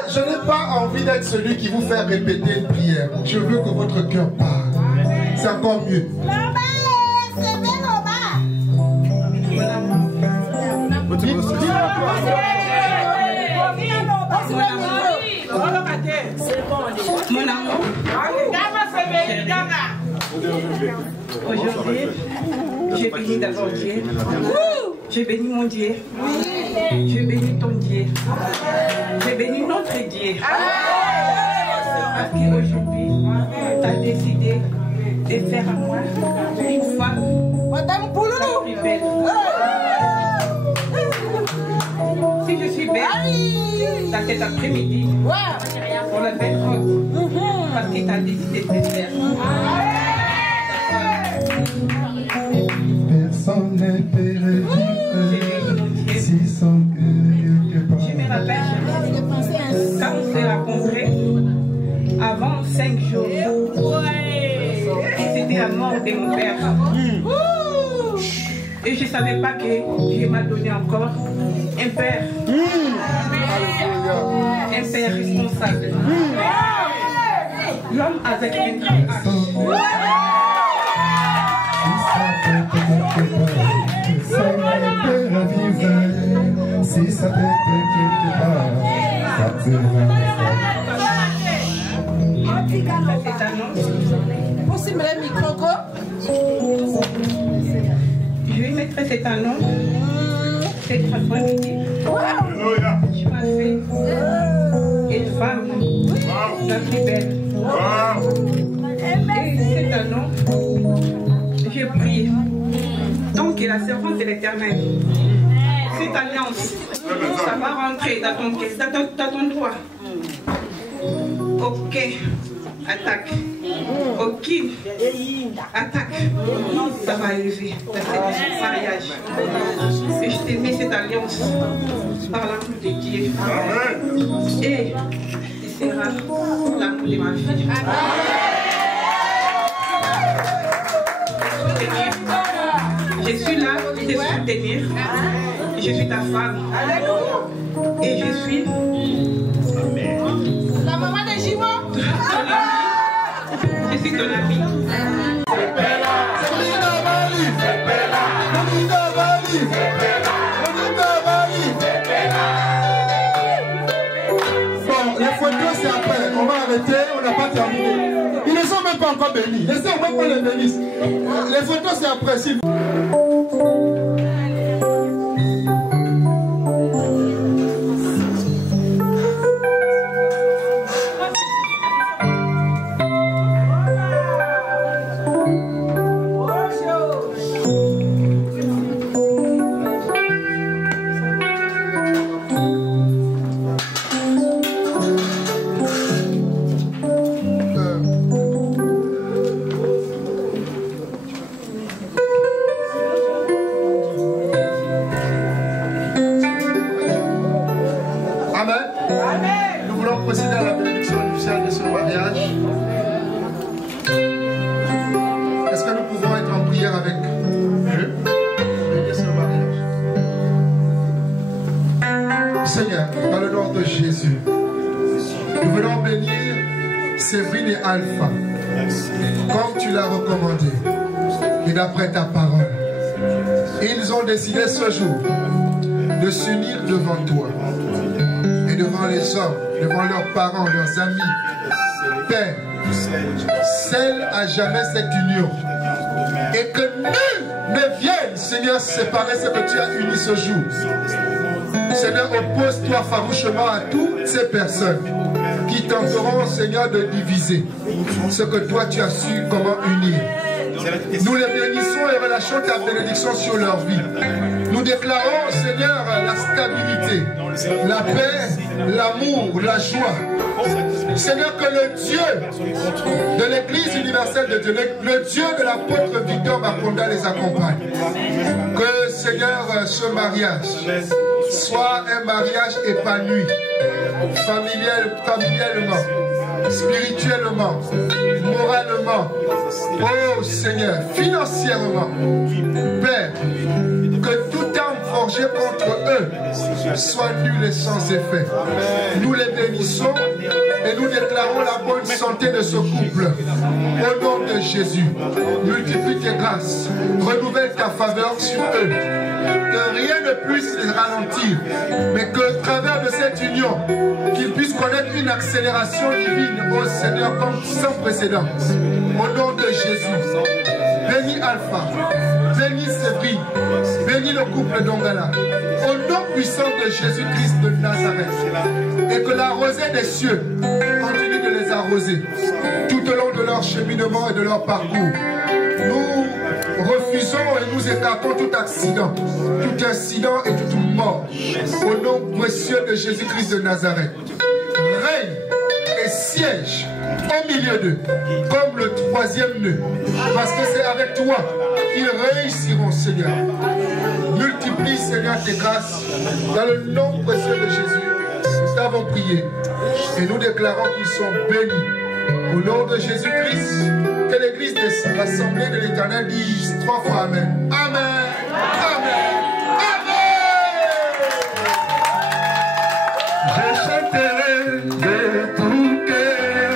Je n'ai pas envie d'être celui qui vous fait répéter une prière. Je veux que votre cœur parle. C'est encore mieux. Mon amour, aujourd'hui, j'ai béni d'abord Dieu. J'ai béni mon Dieu. J'ai béni ton Dieu. J'ai béni notre Dieu. Parce qu'aujourd'hui, tu as décidé de faire à moi une femme Madame Pouloulou plus belle. Si je suis belle, dans cet après-midi, pour la belle robe, parce que tu as décidé de le faire. Personne ne peut revivre si son cœur quelque part. Je me rappelle quand on s'est rencontrés, avant 5 jours, c'était la mort de mon père. Et je ne savais pas que Dieu m'a donné encore un père. Un père responsable. L'homme avec un grand H. Si ça peut quelque part, ça te Possible le micro. Je vais mettre cet anneau. Cet après-midi. Tu m'as fait une femme la plus belle. Et cet anneau, je prie. Donc, la servante de l'Éternel. Cette alliance, ça va rentrer dans ton cœur, dans ton droit. Ok, attaque. Ok, attaque. Ça va lever. Ça mariage. Et je t'ai mis cette alliance par l'amour de Dieu. Et ce sera l'amour de ma fille. Je suis là pour te soutenir. Je suis ta femme. Et je suis la maman de Jimo. Je suis ton amie. Bon, les photos c'est après. On va arrêter, on n'a pas terminé. Ils ne sont même pas encore bénis. Laissez, on va qu'on les bénisse. Les photos c'est après. Seigneur, dans le nom de Jésus, nous voulons bénir Séverine et Alpha, comme tu l'as recommandé, et d'après ta parole. Ils ont décidé ce jour de s'unir devant toi et devant les hommes, devant leurs parents, leurs amis. Père, scelle à jamais cette union et que nul ne vienne, Seigneur, séparer ce que tu as uni ce jour. Seigneur, oppose-toi farouchement à toutes ces personnes qui tenteront, Seigneur, de diviser ce que toi tu as su comment unir. Nous les bénissons et relâchons ta bénédiction sur leur vie. Nous déclarons, Seigneur, la stabilité, la paix, l'amour, la joie. Seigneur, que le Dieu de l'Église universelle de Dieu, le Dieu de l'apôtre Victor Makonda les accompagne. Que, Seigneur, ce mariage soit un mariage épanoui, familialement, spirituellement, moralement, oh Seigneur, financièrement. Père, que toute arme forgée contre eux soit nulle et sans effet. Nous les bénissons et nous déclarons la bonne santé de ce couple. Au nom de Jésus, multiplie tes grâces, renouvelle ta faveur sur eux. Que rien ne puisse les ralentir, mais que, travers de cette union, qu'ils puissent connaître une accélération divine, au Seigneur, comme sans précédent. Au nom de Jésus, bénis Alpha, bénis Séverine, bénis le couple d'Ongala. Au nom puissant de Jésus-Christ de Nazareth, et que la rosée des cieux continue de les arroser tout au long de leur cheminement et de leur parcours. Nous refusons et nous écartons tout accident, tout incident et toute mort. Au nom précieux de Jésus-Christ de Nazareth, règne et siège au milieu d'eux, comme le troisième nœud, parce que c'est avec toi qu'ils réussiront, Seigneur. Multiplie, Seigneur, tes grâces, dans le nom précieux de Jésus. Nous t'avons prié et nous déclarons qu'ils sont bénis. Au nom de Jésus-Christ, que l'Église des rassemblées de l'Éternel dise 3 fois Amen. Amen. Amen. Je chanterai de tout cœur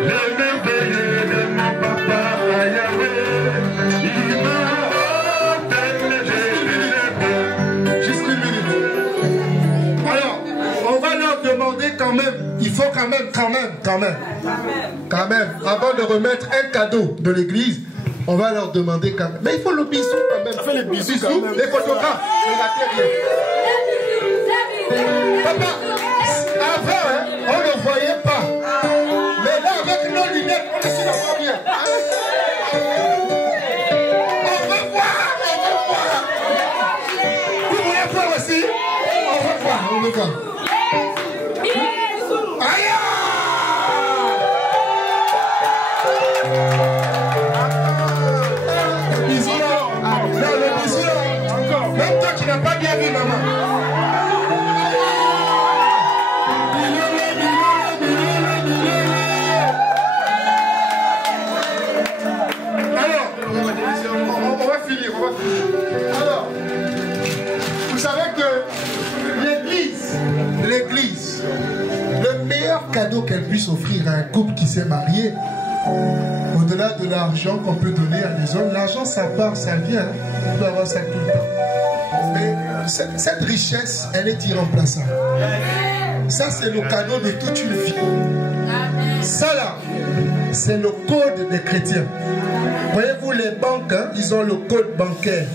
le merveilleux de mon papa Yahweh. Il m'a ordonné. Juste une minute. Alors, on va leur demander quand même, il faut quand même, avant de remettre un cadeau de l'église, on va leur demander quand même. Mais il faut le bisou quand même. Ça fait les bisous quand même. Les photographes, papa, avant, on ne voyait pas. Mais là, avec nos lunettes, on essaie de voir bien. On va voir. Vous voulez voir aussi? On va voir. Aïe! Le bisou, même toi tu n'as pas bien vu maman. Alors, on va finir. Alors, vous savez que l'église, le meilleur cadeau qu'elle puisse offrir à un couple qui s'est marié, au-delà de l'argent qu'on peut donner à des hommes, l'argent ça part, ça vient, on peut avoir ça tout le temps. Mais cette richesse, elle est irremplaçable. Ça, c'est le cadeau de toute une vie. Ça là, c'est le code des chrétiens. Voyez-vous, les banques, hein, ils ont le code bancaire.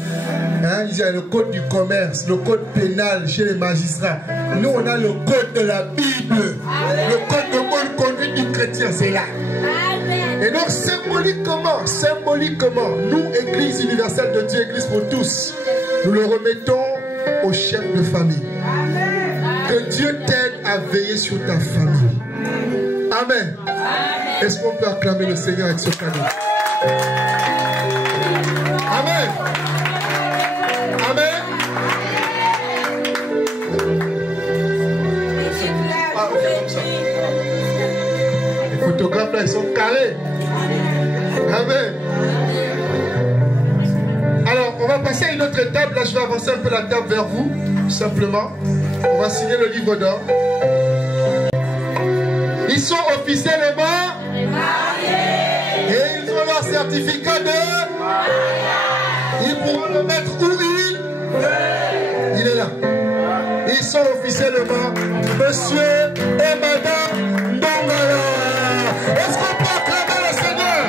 Hein, ils ont le code du commerce, le code pénal chez les magistrats. Nous, on a le code de la Bible. Le code de bonne conduite du chrétien, c'est là. Et donc, symboliquement, nous, Église universelle de Dieu, Église pour tous, nous le remettons au chef de famille. Que Dieu t'aide à veiller sur ta famille. Amen. Est-ce qu'on peut acclamer le Seigneur avec ce cadeau? Amen. Amen. Les photographes là, ils sont carrés. Amen. Alors, on va passer à une autre étape. Là, je vais avancer un peu la table vers vous, simplement. On va signer le livre d'or. Ils sont officiellement mariés. Et ils ont leur certificat de mariage. Ils pourront le mettre où il est là. Ils sont officiellement monsieur et madame Ndongala. Est-ce qu'on peut acclamer le Seigneur?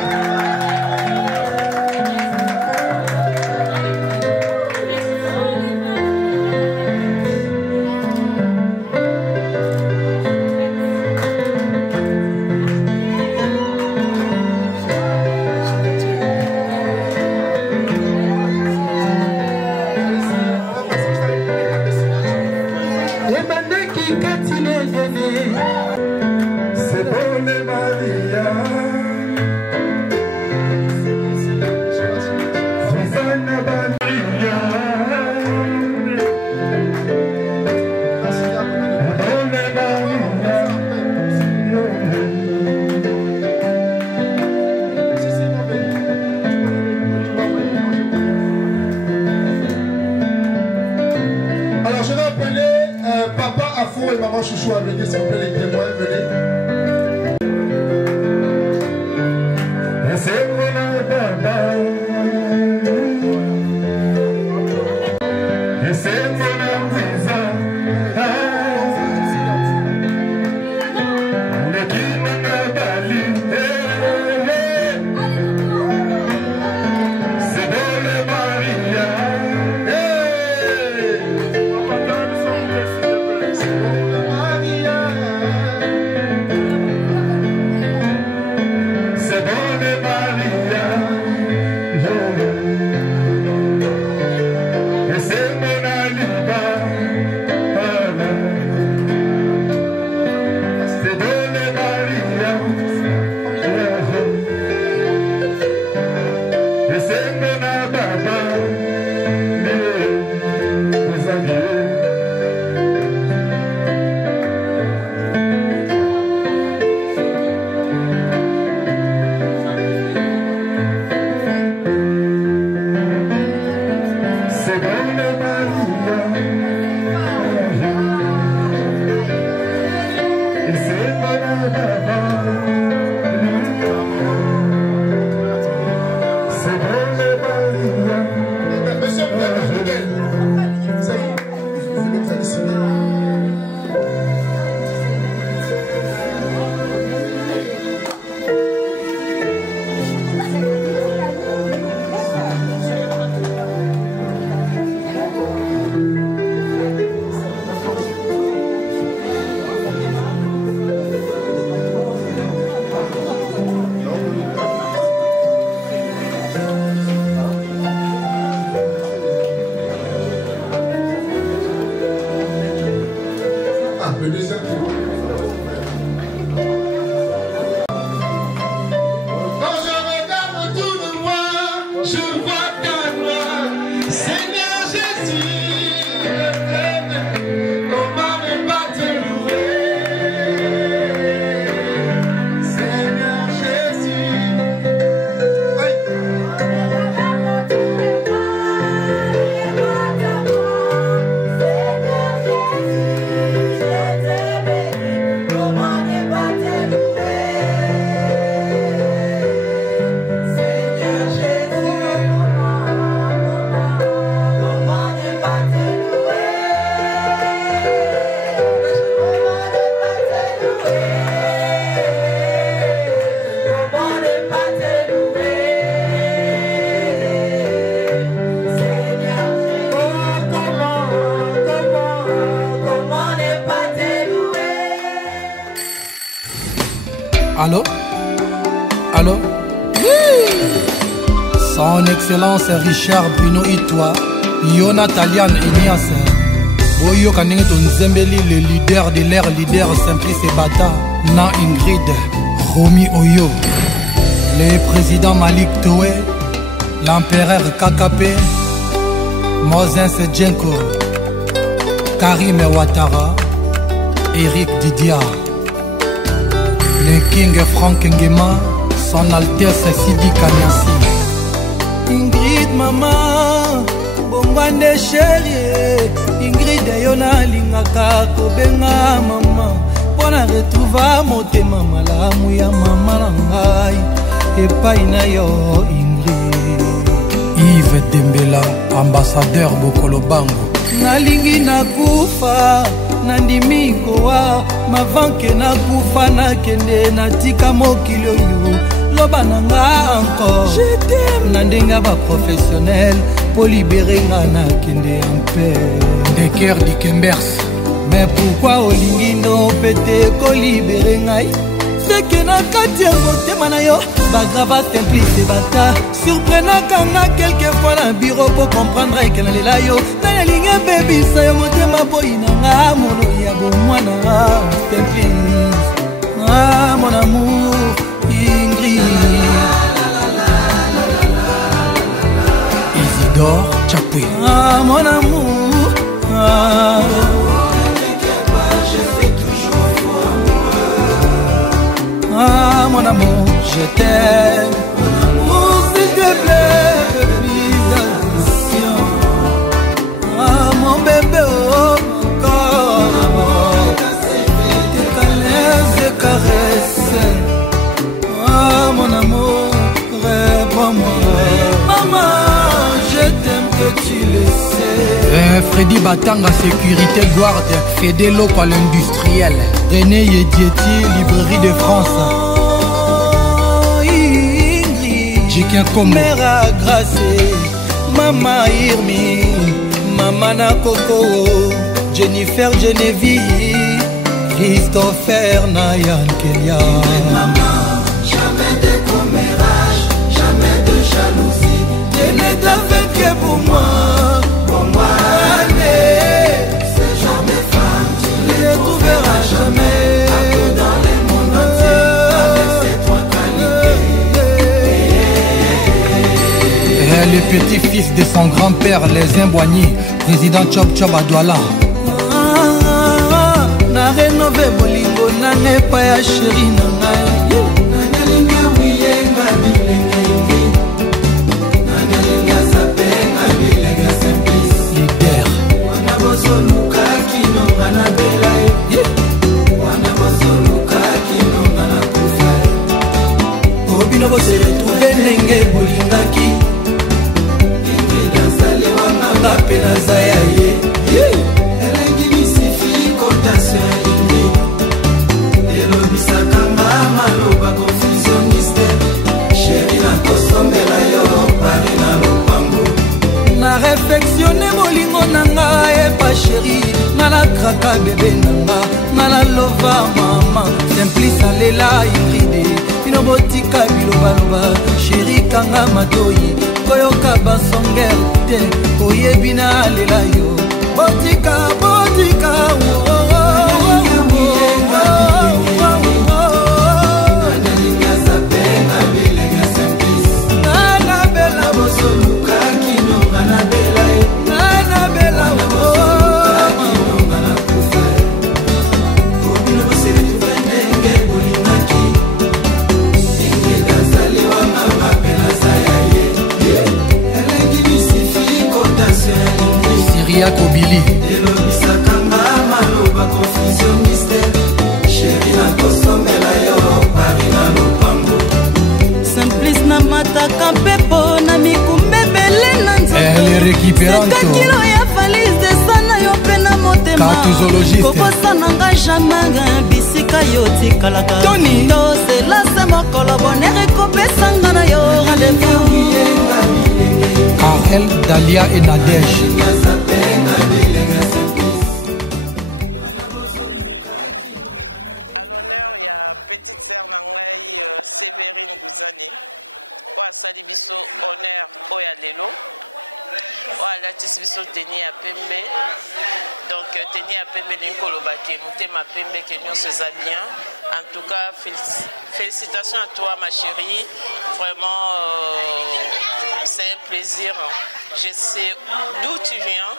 C'est bon les Maria. Susanna Maria. Bon les Maria. Alors je vais appeler Papa Afo et Maman Chouchou à venir, s'il vous plaît, les témoins, venez. C'est mon papa. C'est mon maison. Le qui m'a bali. C'est bon le Maria. C'est bon le Maria. Et c'est mon aliba. C'est bon le Maria. Et c'est mon ababa. Mes amis. C'est bon le Maria. Et c'est mon ababa. C'est bon le Maria. Monsieur Miguel, c'est vous. Vous allez signer. Ah, le deuxième. Quand je regarde autour de moi, je vois ta gloire. Seigneur Jésus, comment ne pas te louer? Seigneur Jésus. Oui. Allô? Allô? Son Excellence Richard Bruno Itwa, Yona Talian Enias, Oyo Kanenge Tonzembeli, le leader de l'air, leader Simplice et Bata, Na Ingrid, Romy Oyo, le président Malik Toé, l'empereur KKP, Moses Djenko, Karim Ouattara, Eric Didia, le King Frank Ngema, son Altesse Sidi Kanyasi. Ingrid Mama, Bombande Chérie, Ingrid Yona Linga. nalingaka kobenga mama mpona retrouva motema malamu ya mama na ngai epai na yo Yves Dembela, ambassadeur Bokolo Bango. Nalingi nakufa, nandimi koa, mavanke nakufa nakende natika mokili oyo. Loba nanga encore, je t'aime. Nandenga ba professionnel, pour libérer nga nakende un peu. Des cœurs du Kembers. Mais pourquoi olingi no pete ko libérer ngai? Seke na kati ya motema na yo bagrava simplice bata surprenaka nga quelquefois na bureau po comprendre eke nalela yo nalingi ebebisa yo motema boyi na nga moloi ya bomwana simplice mon amour Ingrid Isidore Chapwe mon amour mon amour, je t'aime. Oh, s'il te plaît, please. Ah, mon bébé, oh, mon corps. Tes caresses. Ah, mon amour, réponds-moi. Maman, je t'aime que tu le sais. Freddy Batanga, sécurité, gloire de Fédélo, quoi l'industriel. René Yedieti, librairie de France. Mère Gracé, Mama Irmi, Mama Nakoko, Jennifer Genevieve, Christopher Nayan Kelia. Maman, jamais de commérage, jamais de jalousie. Dieu ne t'a fait que pour moi, allez. Ce genre de femme, tu ne les trouveras jamais. Partout dans les mondes entiers, avec ces trois qualités. Le petit-fils de son grand-père, les Imboigny, président Chop Chop à Douala. Na rénové bolingo na nepa ya chéri na ngai. Nalinga muyenga bilenga ingi. Nalinga zapenga bilenga simplice. Leader. Wana bozoluka kino ngana belai. Wana bozoluka kino ngana kufa. Obino bosele tulenge bolingaki. Pela zaya ye elengi misifi cotation ingi elobisaka nga maloba confusionniste sheri nakosombela yo pari na lopango na reflexione molingo na nga epa sheri nga nakraka bebe na nga nga nalova mama simplice alela iride bino botika bilobaloba sheri kanga matoi koyoka basonger te oyebi na alela yo botika botika nalinga zapenga bilenga simplice nanabela bosoluka kino nanabela nanabela bosoluka kino nanakufa obino bosele tuvendenge bolimaki ingedazaliwa mama pela zaya ye elengi misifi cotation Syria Kobili elobisaka nga maloba confusionniste sheri nakosombela yo pari na lopango simplice na mataka mpepo na mikumbebele na nzokakilo ya valise desana yo mpe na motema kokosana nga jamai bisika yo tikalaka toselase mokolo bonere kopesanga na yo Karel, Dalia et Nadège. À l'honneur, il y a petite sœur Nangaï Sévérine Gouzani. Oa sali biso honneur oya lelo. Oa latis biso teni à Pembe. Donc teni à Pembe Ninkolo Baké, Moutema Pembe que nous se bien. En tout cas, félicitations à toi ma chérie. Vraiment c'est un plaisir. Je sais d'où tu viens.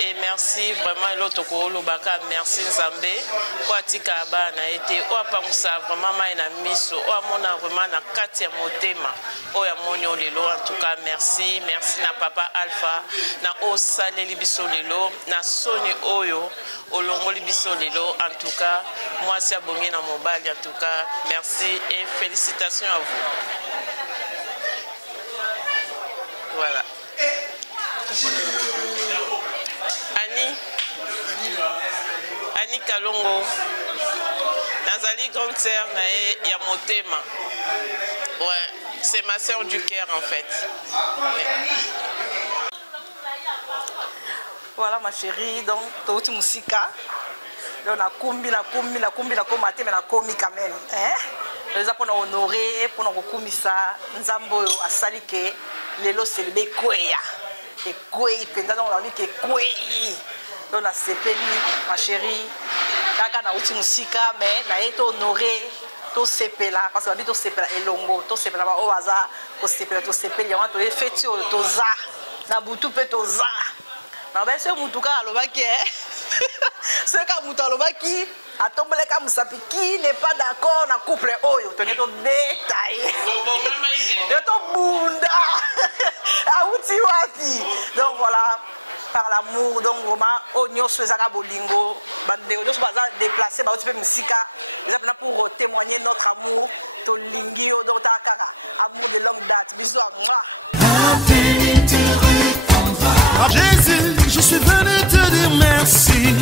Et merci vraiment l'autre Lobaka, merci Nzambe. Kwa tika bana été o apamusa vraiment maina miso o amona vraiment na kati ya motema o ya monyo lelo. En tout cas merci na papa Alpha na o saleli biso lelo na soni oyo olongoli biso lelo. En tout cas moi c'est abonné na mobile. En tout cas merci et félicitations à vous. Voilà. Annie Kalongo, Nazali grande sœur ya Motema. Ouais, c'est ma sœur du cœur en fait. Ouais. Voilà ma chérie, donc Touti Musika. Donc na kumbi maté mais na komi quand même. Hein? Les pour honorer, pour nous kumisa Nzambo asali ke lelo selbe kweya. Et kweyi pendant la vie que kweyi. Donc na sepeli ma chérie. Kaka na uti musika mais na été honoré to sepela parce que la vie to sepela elongo to sepela ba o aza ko sepela to sepeli ya to feti to za na butu pe to za. Na ba se mutuka alobaki ce ka mutu alobaki atombele ka musapiki n'est pas d'accord na couple oyo to neto détail. To bunda. Auti wapi. Donc voilà par l'amour donc vraiment onyo swezaka bolingo bande onyo baza déplacer ba otipe musika ezapena pour témoigner notre amour to lingio donc takara amour de longue date bisous à moi. Jésus, je suis venu te dire merci.